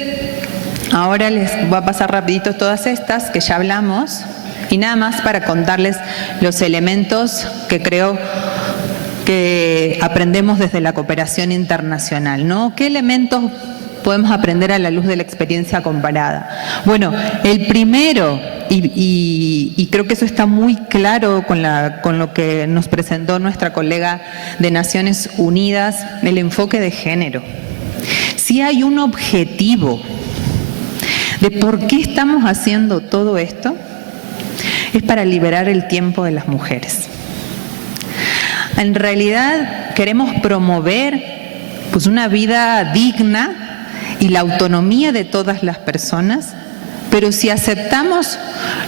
ahora les voy a pasar rapidito todas estas que ya hablamos, y nada más para contarles los elementos que creo que aprendemos desde la cooperación internacional, ¿no? ¿Qué elementos podemos aprender a la luz de la experiencia comparada? Bueno, el primero, y creo que eso está muy claro con lo que nos presentó nuestra colega de Naciones Unidas, el enfoque de género. Si hay un objetivo de por qué estamos haciendo todo esto, es para liberar el tiempo de las mujeres. En realidad queremos promover pues una vida digna y la autonomía de todas las personas, pero si aceptamos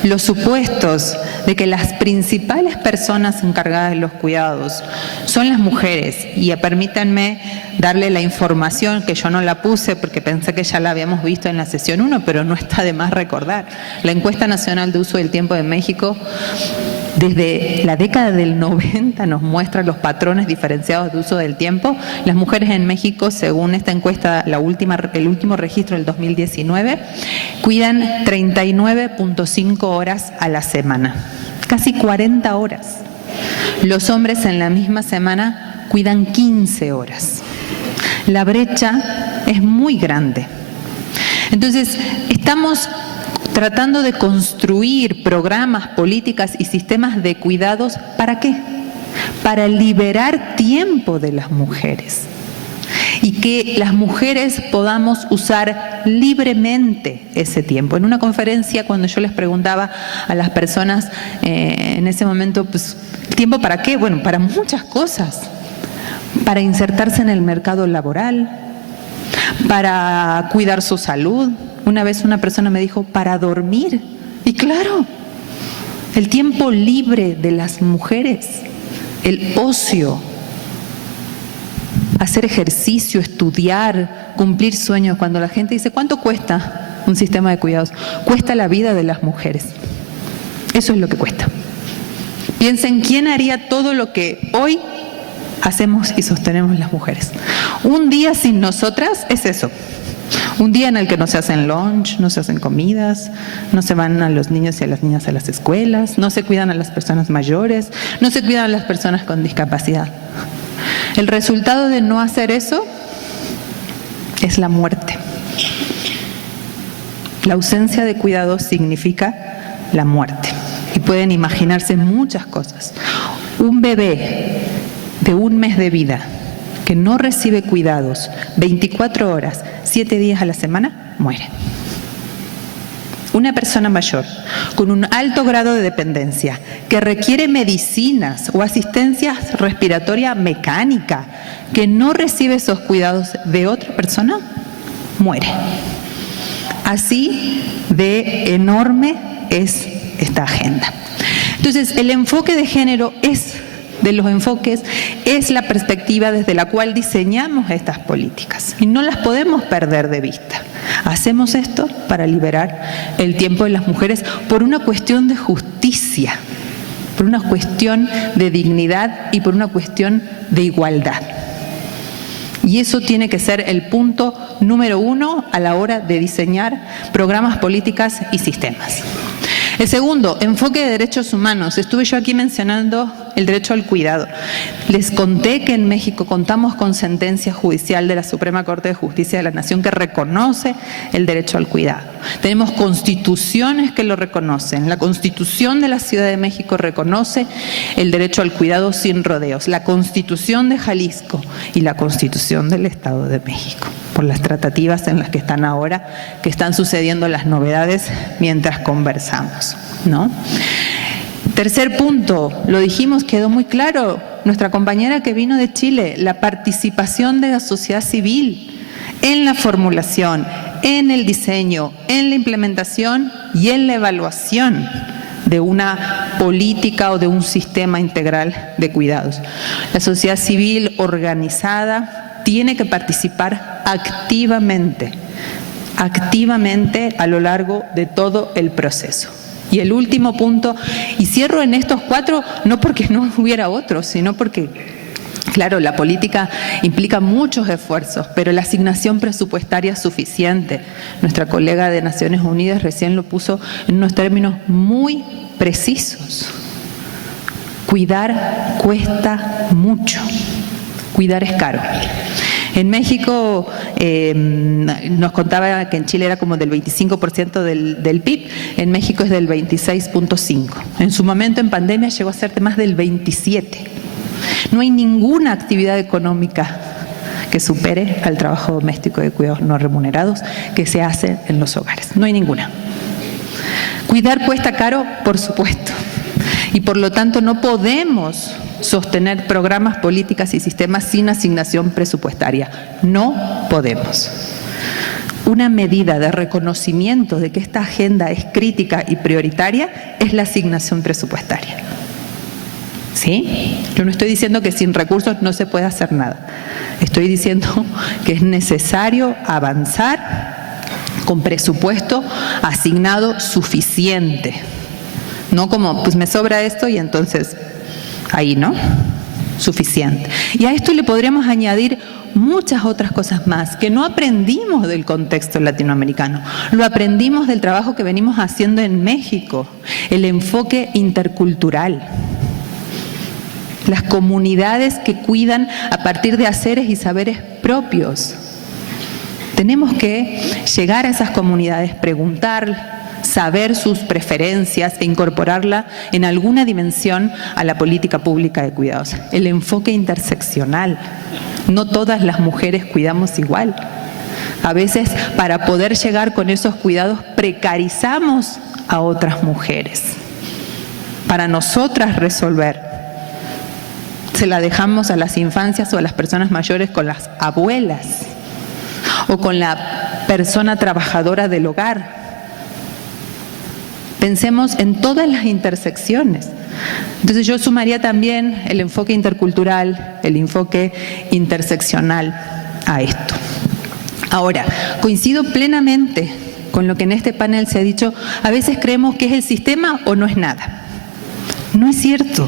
los supuestos de que las principales personas encargadas de los cuidados son las mujeres, y permítanme darle la información que yo no la puse porque pensé que ya la habíamos visto en la sesión 1, pero no está de más recordar. La Encuesta Nacional de Uso del Tiempo de México desde la década del 90 nos muestra los patrones diferenciados de uso del tiempo. Las mujeres en México, según esta encuesta, el último registro del 2019, cuidan 39.5 horas a la semana, casi 40 horas. Los hombres en la misma semana cuidan 15 horas. La brecha es muy grande. Entonces, estamos tratando de construir programas, políticas y sistemas de cuidados, ¿para qué? Para liberar tiempo de las mujeres y que las mujeres podamos usar libremente ese tiempo. En una conferencia, cuando yo les preguntaba a las personas en ese momento, pues, ¿tiempo para qué? Bueno, para muchas cosas. Para insertarse en el mercado laboral, para cuidar su salud. Una vez una persona me dijo, para dormir. Y claro, el tiempo libre de las mujeres, el ocio, hacer ejercicio, estudiar, cumplir sueños. Cuando la gente dice, ¿cuánto cuesta un sistema de cuidados? Cuesta la vida de las mujeres. Eso es lo que cuesta. Piensen, ¿quién haría todo lo que hoy hacemos y sostenemos las mujeres? Un día sin nosotras es eso. Un día en el que no se hacen lunch, no se hacen comidas, no se van a los niños y a las niñas a las escuelas, no se cuidan a las personas mayores, no se cuidan a las personas con discapacidad. El resultado de no hacer eso es la muerte. La ausencia de cuidados significa la muerte. Y pueden imaginarse muchas cosas. Un bebé de 1 mes de vida que no recibe cuidados 24 horas, 7 días a la semana, muere. Una persona mayor con un alto grado de dependencia que requiere medicinas o asistencia respiratoria mecánica, que no recibe esos cuidados de otra persona, muere. Así de enorme es esta agenda. Entonces, el enfoque de género de los enfoques es la perspectiva desde la cual diseñamos estas políticas y no las podemos perder de vista. Hacemos esto para liberar el tiempo de las mujeres por una cuestión de justicia, por una cuestión de dignidad y por una cuestión de igualdad. Y eso tiene que ser el punto número 1 a la hora de diseñar programas, políticas y sistemas. El segundo, enfoque de derechos humanos. Estuve yo aquí mencionando el derecho al cuidado. Les conté que en México contamos con sentencia judicial de la Suprema Corte de Justicia de la Nación que reconoce el derecho al cuidado. Tenemos constituciones que lo reconocen. La Constitución de la Ciudad de México reconoce el derecho al cuidado sin rodeos. La Constitución de Jalisco y la Constitución del Estado de México. Por las tratativas en las que están ahora, que están sucediendo las novedades mientras conversamos, ¿no? Tercer punto, lo dijimos, quedó muy claro, nuestra compañera que vino de Chile, la participación de la sociedad civil en la formulación, en el diseño, en la implementación y en la evaluación de una política o de un sistema integral de cuidados. La sociedad civil organizada tiene que participar activamente a lo largo de todo el proceso. Y el último punto, y cierro en estos 4, no porque no hubiera otros, sino porque, claro, la política implica muchos esfuerzos, pero la asignación presupuestaria es suficiente. Nuestra colega de Naciones Unidas recién lo puso en unos términos muy precisos. Cuidar cuesta mucho, cuidar es caro. En México nos contaba que en Chile era como del 25% del PIB, en México es del 26.5%. En su momento en pandemia llegó a ser de más del 27%. No hay ninguna actividad económica que supere al trabajo doméstico de cuidados no remunerados que se hace en los hogares. No hay ninguna. Cuidar cuesta caro, por supuesto, y por lo tanto no podemos sostener programas, políticas y sistemas sin asignación presupuestaria. No podemos. Una medida de reconocimiento de que esta agenda es crítica y prioritaria es la asignación presupuestaria. ¿Sí? Yo no estoy diciendo que sin recursos no se puede hacer nada. Estoy diciendo que es necesario avanzar con presupuesto asignado suficiente. No como, pues me sobra esto y entonces ahí, ¿no? Suficiente. Y a esto le podríamos añadir muchas otras cosas más que no aprendimos del contexto latinoamericano. Lo aprendimos del trabajo que venimos haciendo en México, el enfoque intercultural. Las comunidades que cuidan a partir de haceres y saberes propios. Tenemos que llegar a esas comunidades, preguntar, saber sus preferencias e incorporarla en alguna dimensión a la política pública de cuidados. El enfoque interseccional. No todas las mujeres cuidamos igual. A veces, para poder llegar con esos cuidados, precarizamos a otras mujeres. Para nosotras resolver, se la dejamos a las infancias o a las personas mayores con las abuelas o con la persona trabajadora del hogar. Pensemos en todas las intersecciones. Entonces yo sumaría también el enfoque intercultural, el enfoque interseccional a esto. Ahora, coincido plenamente con lo que en este panel se ha dicho. A veces creemos que es el sistema o no es nada. No es cierto.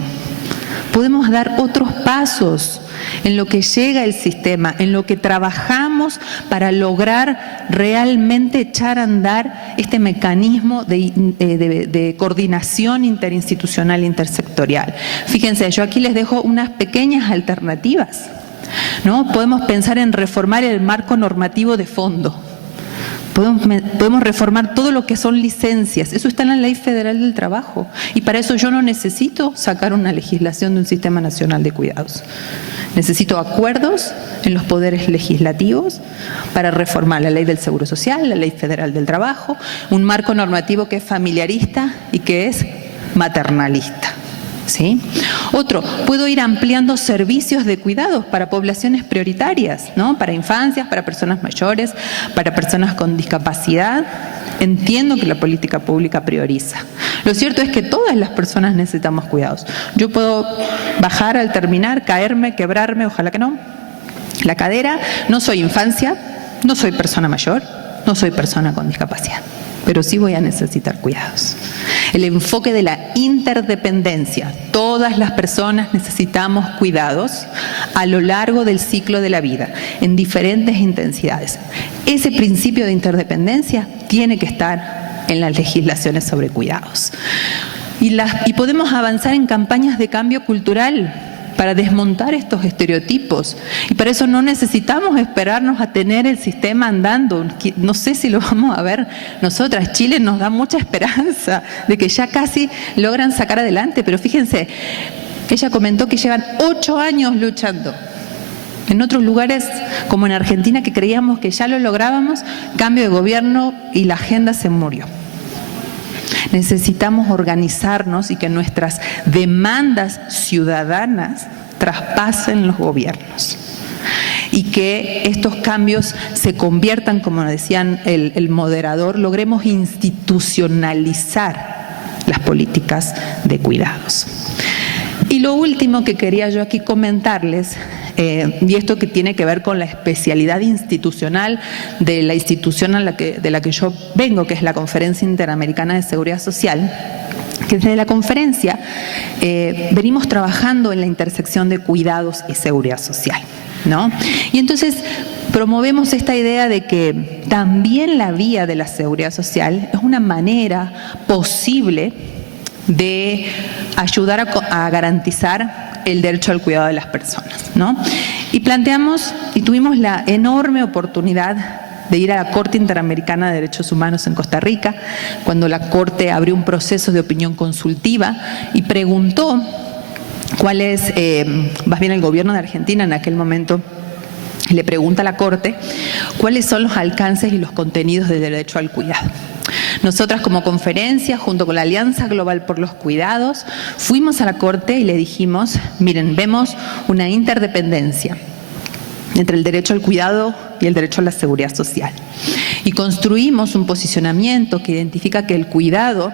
Podemos dar otros pasos en lo que llega el sistema, en lo que trabajamos para lograr realmente echar a andar este mecanismo de coordinación interinstitucional intersectorial. Fíjense, yo aquí les dejo unas pequeñas alternativas, ¿no? Podemos pensar en reformar el marco normativo de fondo. Podemos reformar todo lo que son licencias. Eso está en la Ley Federal del Trabajo. Y para eso yo no necesito sacar una legislación de un Sistema Nacional de Cuidados. Necesito acuerdos en los poderes legislativos para reformar la Ley del Seguro Social, la Ley Federal del Trabajo, un marco normativo que es familiarista y que es maternalista. ¿Sí? Otro, puedo ir ampliando servicios de cuidados para poblaciones prioritarias, ¿no? Para infancias, para personas mayores, para personas con discapacidad. Entiendo que la política pública prioriza. Lo cierto es que todas las personas necesitamos cuidados. Yo puedo bajar al terminar, caerme, quebrarme, ojalá que no, la cadera. No soy infancia, no soy persona mayor, no soy persona con discapacidad, pero sí voy a necesitar cuidados. El enfoque de la interdependencia. Todas las personas necesitamos cuidados a lo largo del ciclo de la vida, en diferentes intensidades. Ese principio de interdependencia tiene que estar en las legislaciones sobre cuidados. Y podemos avanzar en campañas de cambio cultural para desmontar estos estereotipos. Y para eso no necesitamos esperarnos a tener el sistema andando. No sé si lo vamos a ver nosotras. Chile nos da mucha esperanza de que ya casi logran sacar adelante, pero fíjense, ella comentó que llevan 8 años luchando. En otros lugares, como en Argentina, que creíamos que ya lo lográbamos, cambio de gobierno y la agenda se murió. Necesitamos organizarnos y que nuestras demandas ciudadanas traspasen los gobiernos y que estos cambios se conviertan, como decían el moderador, logremos institucionalizar las políticas de cuidados. Y lo último que quería yo aquí comentarles, y esto que tiene que ver con la especialidad institucional de la institución de la que yo vengo, que es la Conferencia Interamericana de Seguridad Social, que desde la conferencia venimos trabajando en la intersección de cuidados y seguridad social, ¿no? Y entonces promovemos esta idea de que también la vía de la seguridad social es una manera posible de ayudar a garantizar el derecho al cuidado de las personas, ¿no? Y planteamos y tuvimos la enorme oportunidad de ir a la Corte Interamericana de Derechos Humanos en Costa Rica, cuando la Corte abrió un proceso de opinión consultiva y preguntó cuál es, más bien el gobierno de Argentina en aquel momento, le pregunta a la Corte cuáles son los alcances y los contenidos del derecho al cuidado. Nosotras como conferencia, junto con la Alianza Global por los Cuidados, fuimos a la Corte y le dijimos, miren, vemos una interdependencia entre el derecho al cuidado y el derecho a la seguridad social. Y construimos un posicionamiento que identifica que el cuidado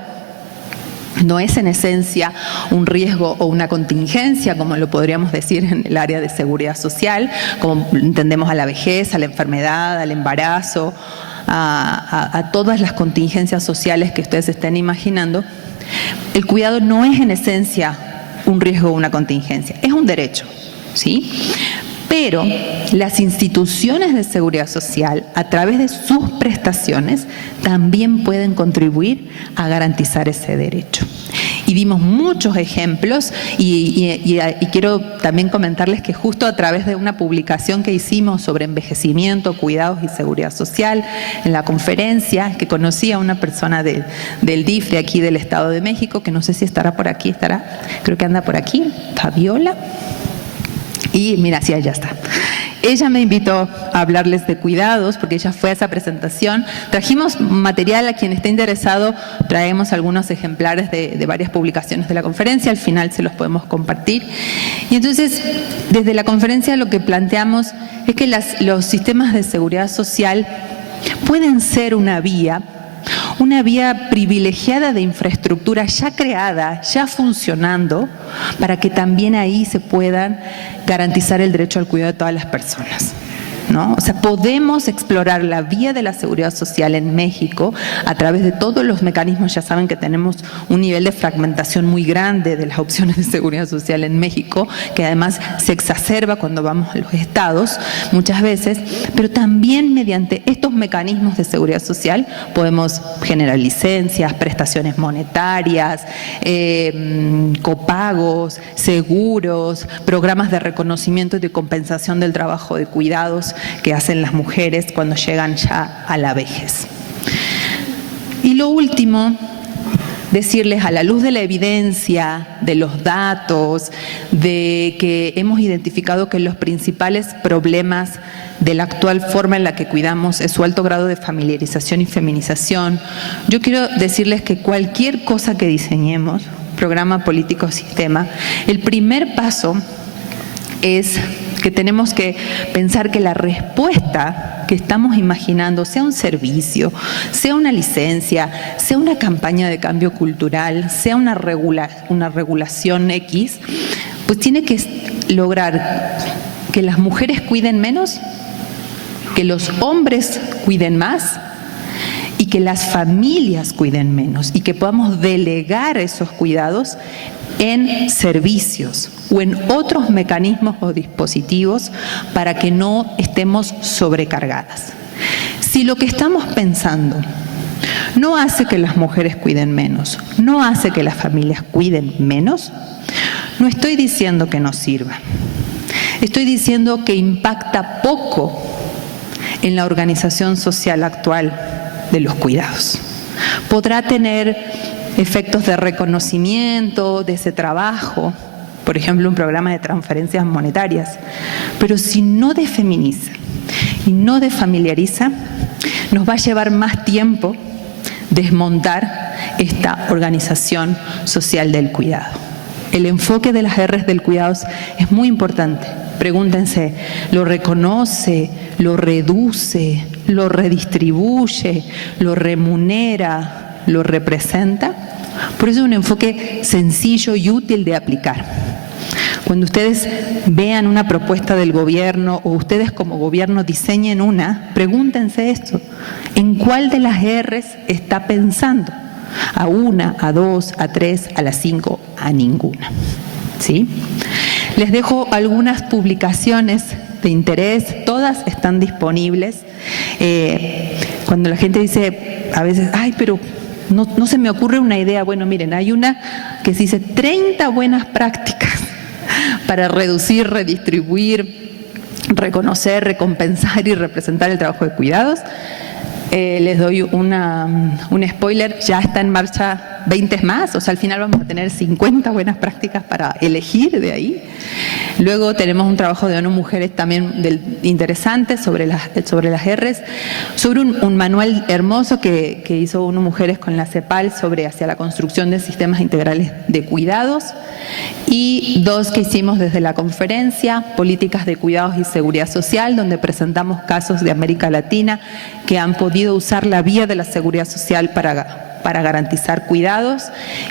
no es en esencia un riesgo o una contingencia, como lo podríamos decir en el área de seguridad social, como entendemos a la vejez, a la enfermedad, al embarazo, a todas las contingencias sociales que ustedes estén imaginando. El cuidado no es en esencia un riesgo o una contingencia, es un derecho, ¿sí? Pero las instituciones de seguridad social, a través de sus prestaciones, también pueden contribuir a garantizar ese derecho. Y dimos muchos ejemplos y quiero también comentarles que justo a través de una publicación que hicimos sobre envejecimiento, cuidados y seguridad social, en la conferencia, que conocí a una persona del DIF de aquí del Estado de México, que no sé si estará por aquí, creo que anda por aquí, Fabiola. Y mira, sí, allá está. Ella me invitó a hablarles de cuidados porque ella fue a esa presentación. Trajimos material, a quien esté interesado, traemos algunos ejemplares de varias publicaciones de la conferencia, al final se los podemos compartir. Y entonces, desde la conferencia lo que planteamos es que los sistemas de seguridad social pueden ser una vía privilegiada de infraestructura ya creada, ya funcionando, para que también ahí se puedan garantizar el derecho al cuidado de todas las personas, ¿no? O sea, podemos explorar la vía de la seguridad social en México a través de todos los mecanismos. Ya saben que tenemos un nivel de fragmentación muy grande de las opciones de seguridad social en México, que además se exacerba cuando vamos a los estados muchas veces, pero también mediante estos mecanismos de seguridad social podemos generar licencias, prestaciones monetarias, copagos, seguros, programas de reconocimiento y de compensación del trabajo de cuidados que hacen las mujeres cuando llegan ya a la vejez. Y lo último, decirles, a la luz de la evidencia, de los datos, de que hemos identificado que los principales problemas de la actual forma en la que cuidamos es su alto grado de familiarización y feminización, yo quiero decirles que cualquier cosa que diseñemos, programa, político, sistema, el primer paso es que tenemos que pensar que la respuesta que estamos imaginando, sea un servicio, sea una licencia, sea una campaña de cambio cultural, sea una regulación X, pues tiene que lograr que las mujeres cuiden menos, que los hombres cuiden más y que las familias cuiden menos y que podamos delegar esos cuidados en servicios o en otros mecanismos o dispositivos para que no estemos sobrecargadas. Si lo que estamos pensando no hace que las mujeres cuiden menos, no hace que las familias cuiden menos. No estoy diciendo que no sirva, estoy diciendo que impacta poco en la organización social actual de los cuidados. Podrá tener efectos de reconocimiento de ese trabajo, por ejemplo, un programa de transferencias monetarias, pero si no defeminiza y no desfamiliariza, nos va a llevar más tiempo desmontar esta organización social del cuidado. El enfoque de las R's del cuidado es muy importante. Pregúntense, ¿lo reconoce, lo reduce, lo redistribuye, lo remunera, lo representa? Por eso es un enfoque sencillo y útil de aplicar. Cuando ustedes vean una propuesta del gobierno o ustedes como gobierno diseñen una, pregúntense esto: ¿en cuál de las R's está pensando? ¿A una, a dos, a tres, a las 5, a ninguna? ¿Sí? Les dejo algunas publicaciones de interés, todas están disponibles. Cuando la gente dice a veces, ay, pero no se me ocurre una idea. Bueno, miren, hay una que se dice 30 buenas prácticas para reducir, redistribuir, reconocer, recompensar y representar el trabajo de cuidados. Les doy un spoiler, ya está en marcha 20 más, o sea, al final vamos a tener 50 buenas prácticas para elegir de ahí. Luego tenemos un trabajo de ONU Mujeres también interesante sobre las R's, sobre un manual hermoso que hizo ONU Mujeres con la CEPAL hacia la construcción de sistemas integrales de cuidados, y 2 que hicimos desde la conferencia, políticas de cuidados y seguridad social, donde presentamos casos de América Latina que han podido usar la vía de la seguridad social para garantizar cuidados,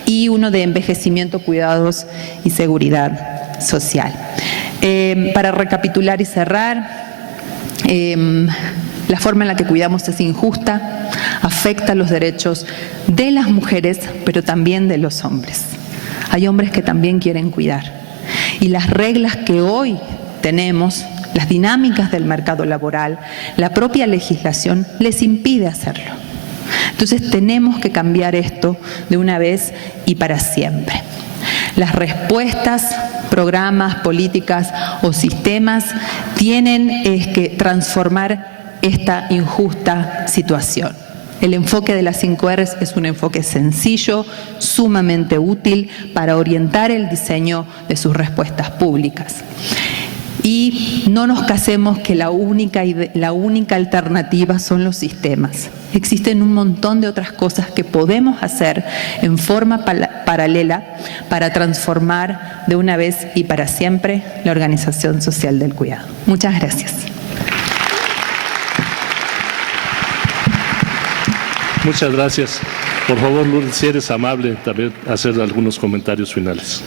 y uno de envejecimiento, cuidados y seguridad social. Para recapitular y cerrar, la forma en la que cuidamos es injusta, afecta los derechos de las mujeres, pero también de los hombres. Hay hombres que también quieren cuidar, y las reglas que hoy tenemos, las dinámicas del mercado laboral, la propia legislación les impide hacerlo. Entonces tenemos que cambiar esto de una vez y para siempre. Las respuestas, programas, políticas o sistemas tienen que transformar esta injusta situación. El enfoque de las 5 R's es un enfoque sencillo, sumamente útil para orientar el diseño de sus respuestas públicas. Y no nos casemos que la única alternativa son los sistemas. Existen un montón de otras cosas que podemos hacer en forma paralela para transformar de una vez y para siempre la organización social del cuidado. Muchas gracias. Muchas gracias. Por favor, Lourdes, si eres amable, también hacer algunos comentarios finales.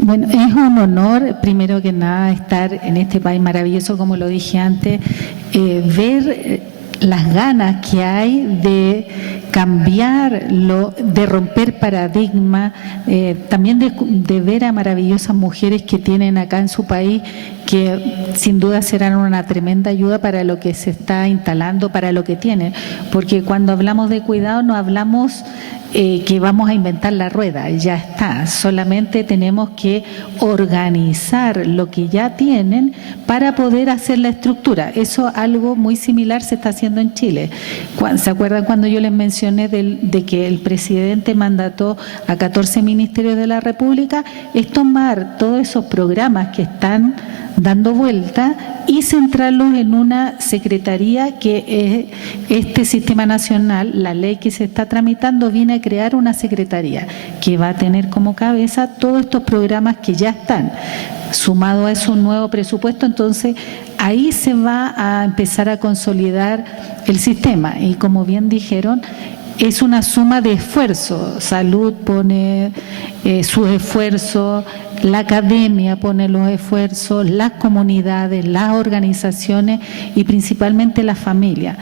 Bueno, es un honor, primero que nada, estar en este país maravilloso, como lo dije antes, ver las ganas que hay de cambiar, de romper paradigmas, también de ver a maravillosas mujeres que tienen acá en su país, que sin duda serán una tremenda ayuda para lo que se está instalando, para lo que tienen, porque cuando hablamos de cuidado no hablamos que vamos a inventar la rueda, ya está, solamente tenemos que organizar lo que ya tienen para poder hacer la estructura. Eso algo muy similar se está haciendo en Chile. ¿Se acuerdan cuando yo les mencioné de que el presidente mandató a 14 ministerios de la República? Es tomar todos esos programas que están dando vuelta y centrarlos en una secretaría que este sistema nacional, la ley que se está tramitando, viene a crear una secretaría que va a tener como cabeza todos estos programas que ya están. Sumado a eso un nuevo presupuesto, entonces ahí se va a empezar a consolidar el sistema, y como bien dijeron, es una suma de esfuerzo. Salud pone sus esfuerzos, la academia pone los esfuerzos, las comunidades, las organizaciones y principalmente la familia.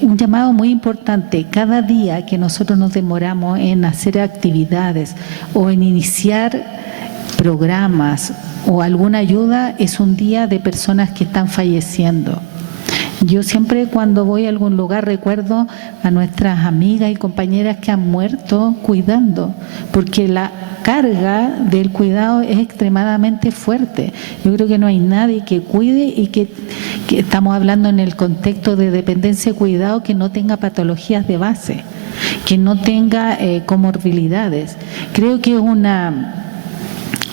Un llamado muy importante: cada día que nosotros nos demoramos en hacer actividades o en iniciar programas o alguna ayuda, es un día de personas que están falleciendo. Yo siempre cuando voy a algún lugar recuerdo a nuestras amigas y compañeras que han muerto cuidando, porque la carga del cuidado es extremadamente fuerte. Yo creo que no hay nadie que cuide y que estamos hablando en el contexto de dependencia y cuidado, que no tenga patologías de base, que no tenga comorbilidades. Creo que es una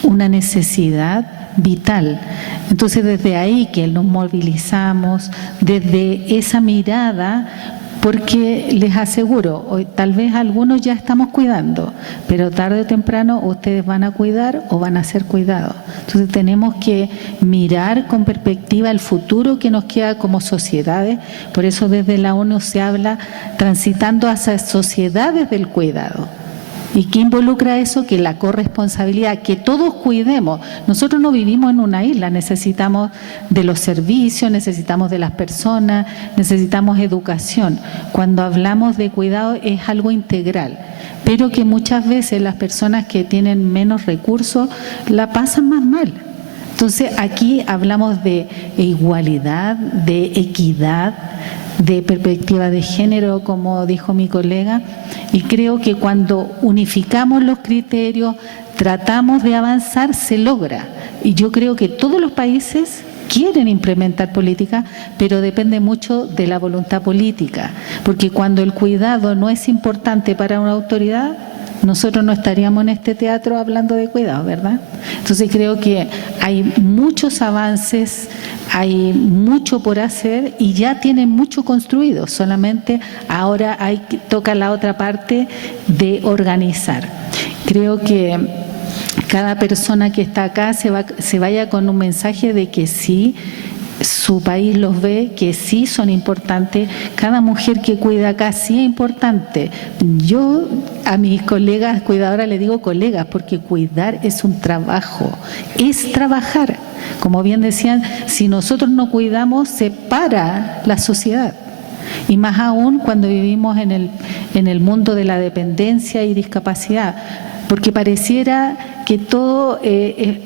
necesidad vital. Entonces, desde ahí que nos movilizamos, desde esa mirada, porque les aseguro, hoy tal vez algunos ya estamos cuidando, pero tarde o temprano ustedes van a cuidar o van a ser cuidados. Entonces tenemos que mirar con perspectiva el futuro que nos queda como sociedades. Por eso desde la ONU se habla transitando hacia sociedades del cuidado. ¿Y qué involucra eso? Que la corresponsabilidad, que todos cuidemos. Nosotros no vivimos en una isla, necesitamos de los servicios, necesitamos de las personas, necesitamos educación. Cuando hablamos de cuidado es algo integral, pero que muchas veces las personas que tienen menos recursos la pasan más mal. Entonces aquí hablamos de igualdad, de equidad, de perspectiva de género, como dijo mi colega, y creo que cuando unificamos los criterios, tratamos de avanzar, se logra. Y yo creo que todos los países quieren implementar política, pero depende mucho de la voluntad política, porque cuando el cuidado no es importante para una autoridad, nosotros no estaríamos en este teatro hablando de cuidado, ¿verdad? Entonces creo que hay muchos avances, hay mucho por hacer y ya tienen mucho construido, solamente ahora toca la otra parte de organizar. Creo que cada persona que está acá se vaya con un mensaje de que sí, su país los ve, que sí son importantes. Cada mujer que cuida acá sí es importante. Yo a mis colegas cuidadoras les digo colegas, porque cuidar es un trabajo, es trabajar. Como bien decían, si nosotros no cuidamos, se para la sociedad. Y más aún cuando vivimos en el mundo de la dependencia y discapacidad, porque pareciera que todo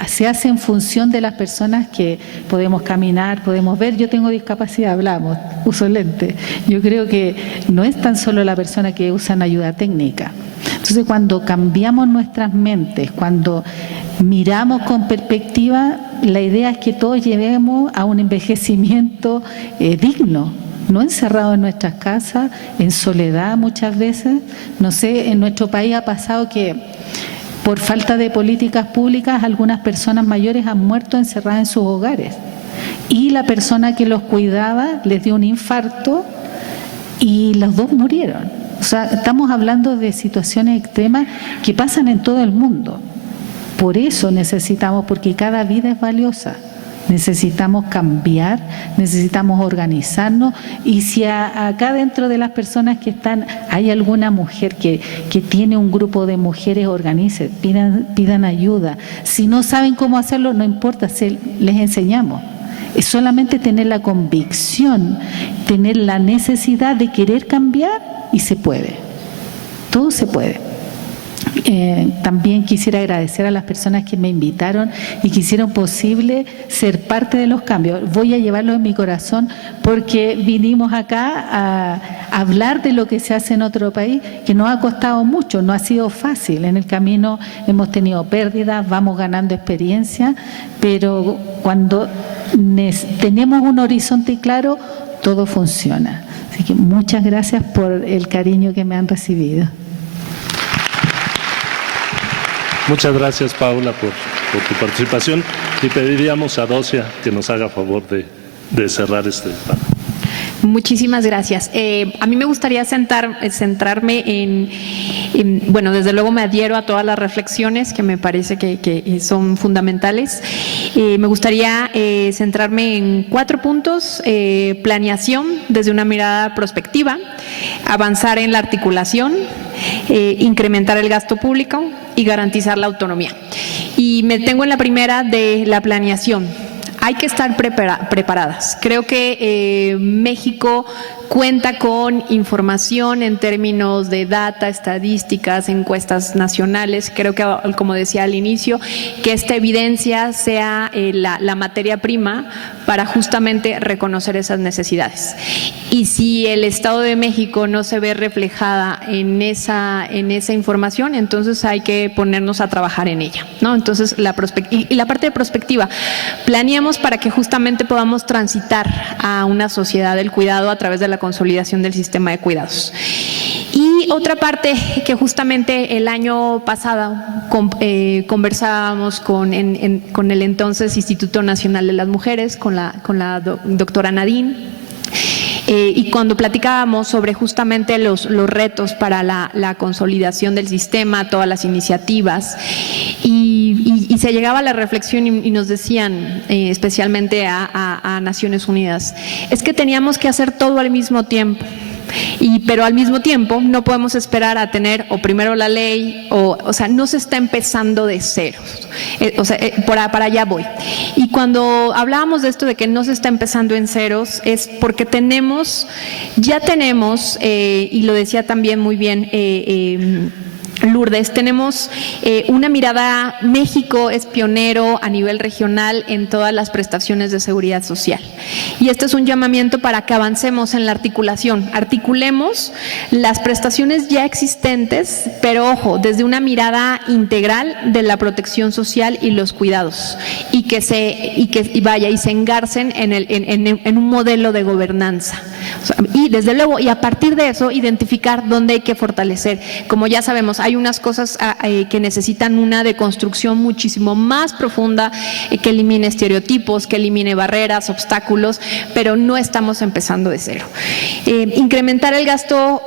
se hace en función de las personas que podemos caminar, podemos ver. Yo tengo discapacidad, hablamos, uso lentes. Yo creo que no es tan solo la persona que usa ayuda técnica. Entonces, cuando cambiamos nuestras mentes, cuando miramos con perspectiva, la idea es que todos lleguemos a un envejecimiento digno, no encerrado en nuestras casas, en soledad muchas veces. No sé, en nuestro país ha pasado que por falta de políticas públicas algunas personas mayores han muerto encerradas en sus hogares y la persona que los cuidaba les dio un infarto y los dos murieron. O sea, estamos hablando de situaciones extremas que pasan en todo el mundo. Por eso necesitamos, porque cada vida es valiosa, necesitamos cambiar, necesitamos organizarnos. Y si acá dentro de las personas que están hay alguna mujer que tiene un grupo de mujeres, organicen, pidan ayuda. Si no saben cómo hacerlo, no importa, les enseñamos. Es solamente tener la convicción, tener la necesidad de querer cambiar y se puede. Todo se puede. También quisiera agradecer a las personas que me invitaron y que hicieron posible ser parte de los cambios. Voy a llevarlo en mi corazón porque vinimos acá a hablar de lo que se hace en otro país, que nos ha costado mucho, no ha sido fácil. En el camino hemos tenido pérdidas, vamos ganando experiencia, pero cuando tenemos un horizonte claro, todo funciona. Así que muchas gracias por el cariño que me han recibido. Muchas gracias, Paula, por tu participación, y pediríamos a Docia que nos haga favor de cerrar este panel. Muchísimas gracias. A mí me gustaría centrarme bueno, desde luego me adhiero a todas las reflexiones que me parece que son fundamentales. Me gustaría centrarme en 4 puntos: planeación desde una mirada prospectiva, avanzar en la articulación, incrementar el gasto público y garantizar la autonomía. Y me detengo en la primera, de la planeación. hay que estar preparadas. Creo que México cuenta con información en términos de data, estadísticas, encuestas nacionales. Creo que, como decía al inicio, que esta evidencia sea la materia prima para justamente reconocer esas necesidades. Y si el Estado de México no se ve reflejada en esa información, entonces hay que ponernos a trabajar en ella, ¿no? Entonces, la parte de prospectiva, planeamos para que justamente podamos transitar a una sociedad del cuidado a través de la consolidación del sistema de cuidados. Y otra parte que justamente el año pasado conversábamos con el entonces Instituto Nacional de las Mujeres, con la doctora Nadine, y cuando platicábamos sobre justamente los retos para la consolidación del sistema, todas las iniciativas, y se llegaba a la reflexión y nos decían, especialmente a Naciones Unidas, es que teníamos que hacer todo al mismo tiempo. Pero al mismo tiempo no podemos esperar a tener o primero la ley o sea, no se está empezando de cero. Para allá voy. Y cuando hablábamos de esto de que no se está empezando en ceros es porque ya tenemos, y lo decía también muy bien Lourdes, tenemos una mirada. México es pionero a nivel regional en todas las prestaciones de seguridad social. Y este es un llamamiento para que avancemos en la articulación. Articulemos las prestaciones ya existentes, pero ojo, desde una mirada integral de la protección social y los cuidados. Y que se engarcen en un modelo de gobernanza. Y desde luego, y a partir de eso, identificar dónde hay que fortalecer. Como ya sabemos, hay unas cosas que necesitan una deconstrucción muchísimo más profunda, que elimine estereotipos, que elimine barreras, obstáculos, pero no estamos empezando de cero. Incrementar el gasto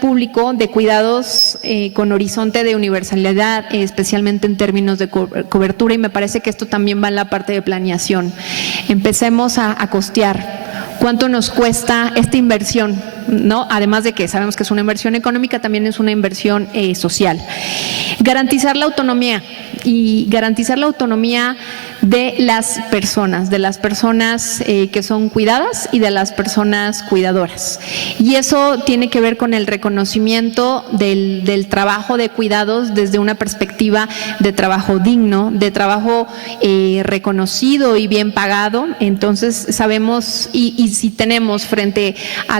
público de cuidados con horizonte de universalidad, especialmente en términos de cobertura, y me parece que esto también va en la parte de planeación. Empecemos a costear. ¿Cuánto nos cuesta esta inversión? ¿No? Además de que sabemos que es una inversión económica, también es una inversión social. Garantizar la autonomía de las personas que son cuidadas y de las personas cuidadoras. Y eso tiene que ver con el reconocimiento del trabajo de cuidados desde una perspectiva de trabajo digno, de trabajo reconocido y bien pagado. Entonces sabemos, y si tenemos frente a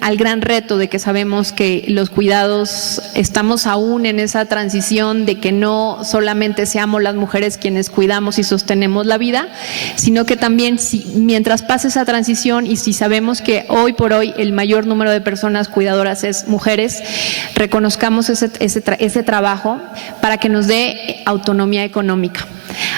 al gran reto de que sabemos que los cuidados estamos aún en esa transición de que no solamente seamos las mujeres quienes cuidamos y sostenemos la vida, sino que también mientras pase esa transición y si sabemos que hoy por hoy el mayor número de personas cuidadoras es mujeres, reconozcamos ese trabajo para que nos dé autonomía económica.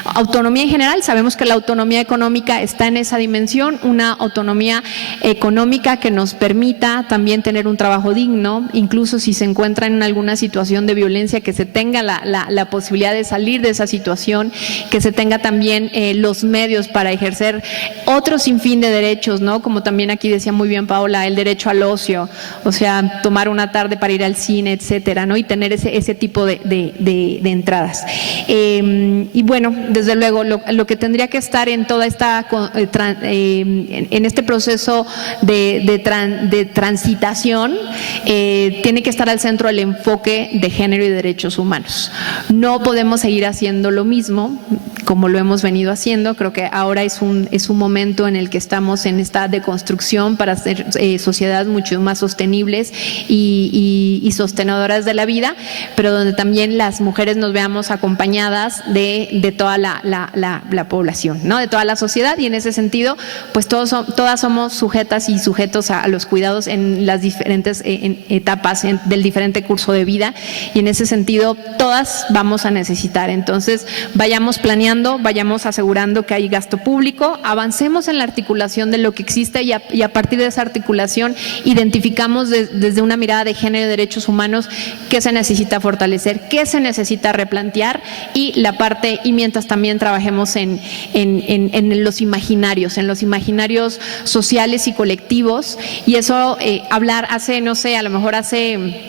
Autonomía en general, sabemos que la autonomía económica está en esa dimensión, una autonomía económica que nos permita también tener un trabajo digno, incluso si se encuentra en alguna situación de violencia, que se tenga la posibilidad de salir de esa situación, que se tenga también los medios para ejercer otro sinfín de derechos, ¿no? Como también aquí decía muy bien Paola, el derecho al ocio, o sea, tomar una tarde para ir al cine, etcétera, ¿no? Y tener ese tipo de entradas. Y bueno, desde luego, lo que tendría que estar en toda esta, en este proceso de transitación, tiene que estar al centro el enfoque de género y derechos humanos. No podemos seguir haciendo lo mismo como lo hemos venido haciendo. Creo que ahora es un momento en el que estamos en esta deconstrucción para hacer sociedades mucho más sostenibles y sostenedoras de la vida, pero donde también las mujeres nos veamos acompañadas de toda la población, ¿no? De toda la sociedad, y en ese sentido, pues todas somos sujetas y sujetos a los cuidados en las diferentes etapas del diferente curso de vida, y en ese sentido todas vamos a necesitar. Entonces, vayamos planeando, vayamos asegurando que hay gasto público, avancemos en la articulación de lo que existe y a partir de esa articulación identificamos desde una mirada de género y derechos humanos qué se necesita fortalecer, qué se necesita replantear, y mientras también trabajemos en los imaginarios sociales y colectivos, y eso hablar hace, no sé, a lo mejor hace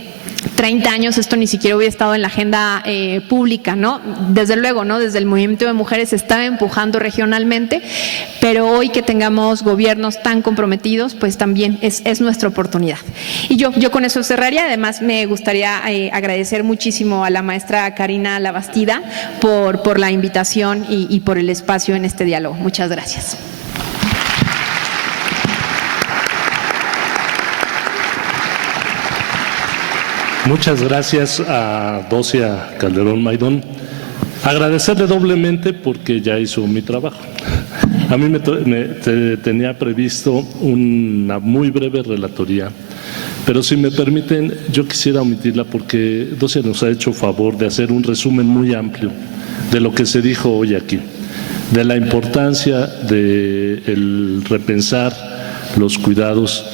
30 años esto ni siquiera hubiera estado en la agenda pública, ¿no? Desde luego, ¿no? Desde el movimiento de mujeres se está empujando regionalmente, pero hoy que tengamos gobiernos tan comprometidos, pues también es nuestra oportunidad. Y yo con eso cerraría. Además, me gustaría agradecer muchísimo a la maestra Karina Labastida por la invitación y por el espacio en este diálogo. Muchas gracias. Muchas gracias a Docia Calderón Maidón. Agradecerle doblemente porque ya hizo mi trabajo. A mí me tenía previsto una muy breve relatoría, pero si me permiten, yo quisiera omitirla porque Docia nos ha hecho favor de hacer un resumen muy amplio de lo que se dijo hoy aquí, de la importancia de el repensar los cuidados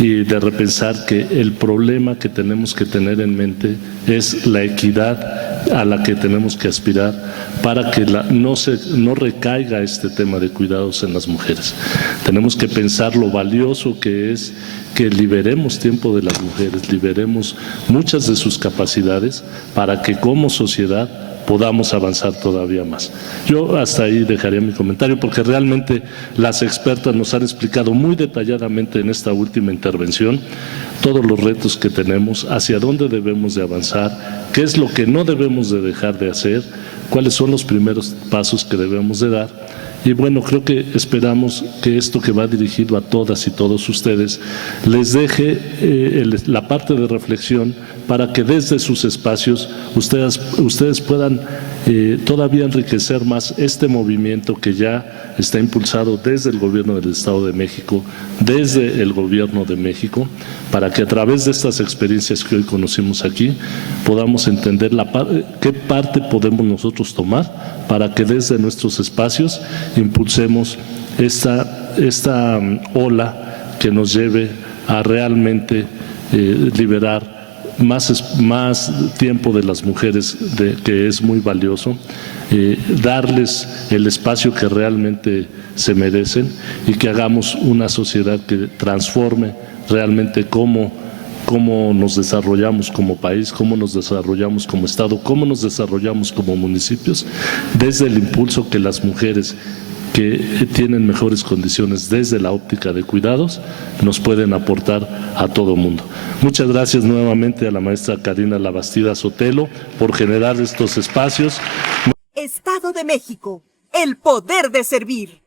y de repensar que el problema que tenemos que tener en mente es la equidad a la que tenemos que aspirar para que no recaiga este tema de cuidados en las mujeres. Tenemos que pensar lo valioso que es que liberemos tiempo de las mujeres, liberemos muchas de sus capacidades para que como sociedad podamos avanzar todavía más. Yo hasta ahí dejaría mi comentario porque realmente las expertas nos han explicado muy detalladamente en esta última intervención todos los retos que tenemos, hacia dónde debemos de avanzar, qué es lo que no debemos de dejar de hacer, cuáles son los primeros pasos que debemos de dar. Y bueno, creo que esperamos que esto que va dirigido a todas y todos ustedes les deje la parte de reflexión para que desde sus espacios ustedes puedan todavía enriquecer más este movimiento que ya está impulsado desde el Gobierno del Estado de México, desde el Gobierno de México, para que a través de estas experiencias que hoy conocimos aquí podamos entender qué parte podemos nosotros tomar para que desde nuestros espacios impulsemos esta ola que nos lleve a realmente liberar más tiempo de las mujeres, que es muy valioso, darles el espacio que realmente se merecen y que hagamos una sociedad que transforme realmente cómo nos desarrollamos como país, cómo nos desarrollamos como Estado, cómo nos desarrollamos como municipios, desde el impulso que las mujeres que tienen mejores condiciones desde la óptica de cuidados nos pueden aportar a todo mundo. Muchas gracias nuevamente a la maestra Karina Labastida Sotelo por generar estos espacios. Estado de México, el poder de servir.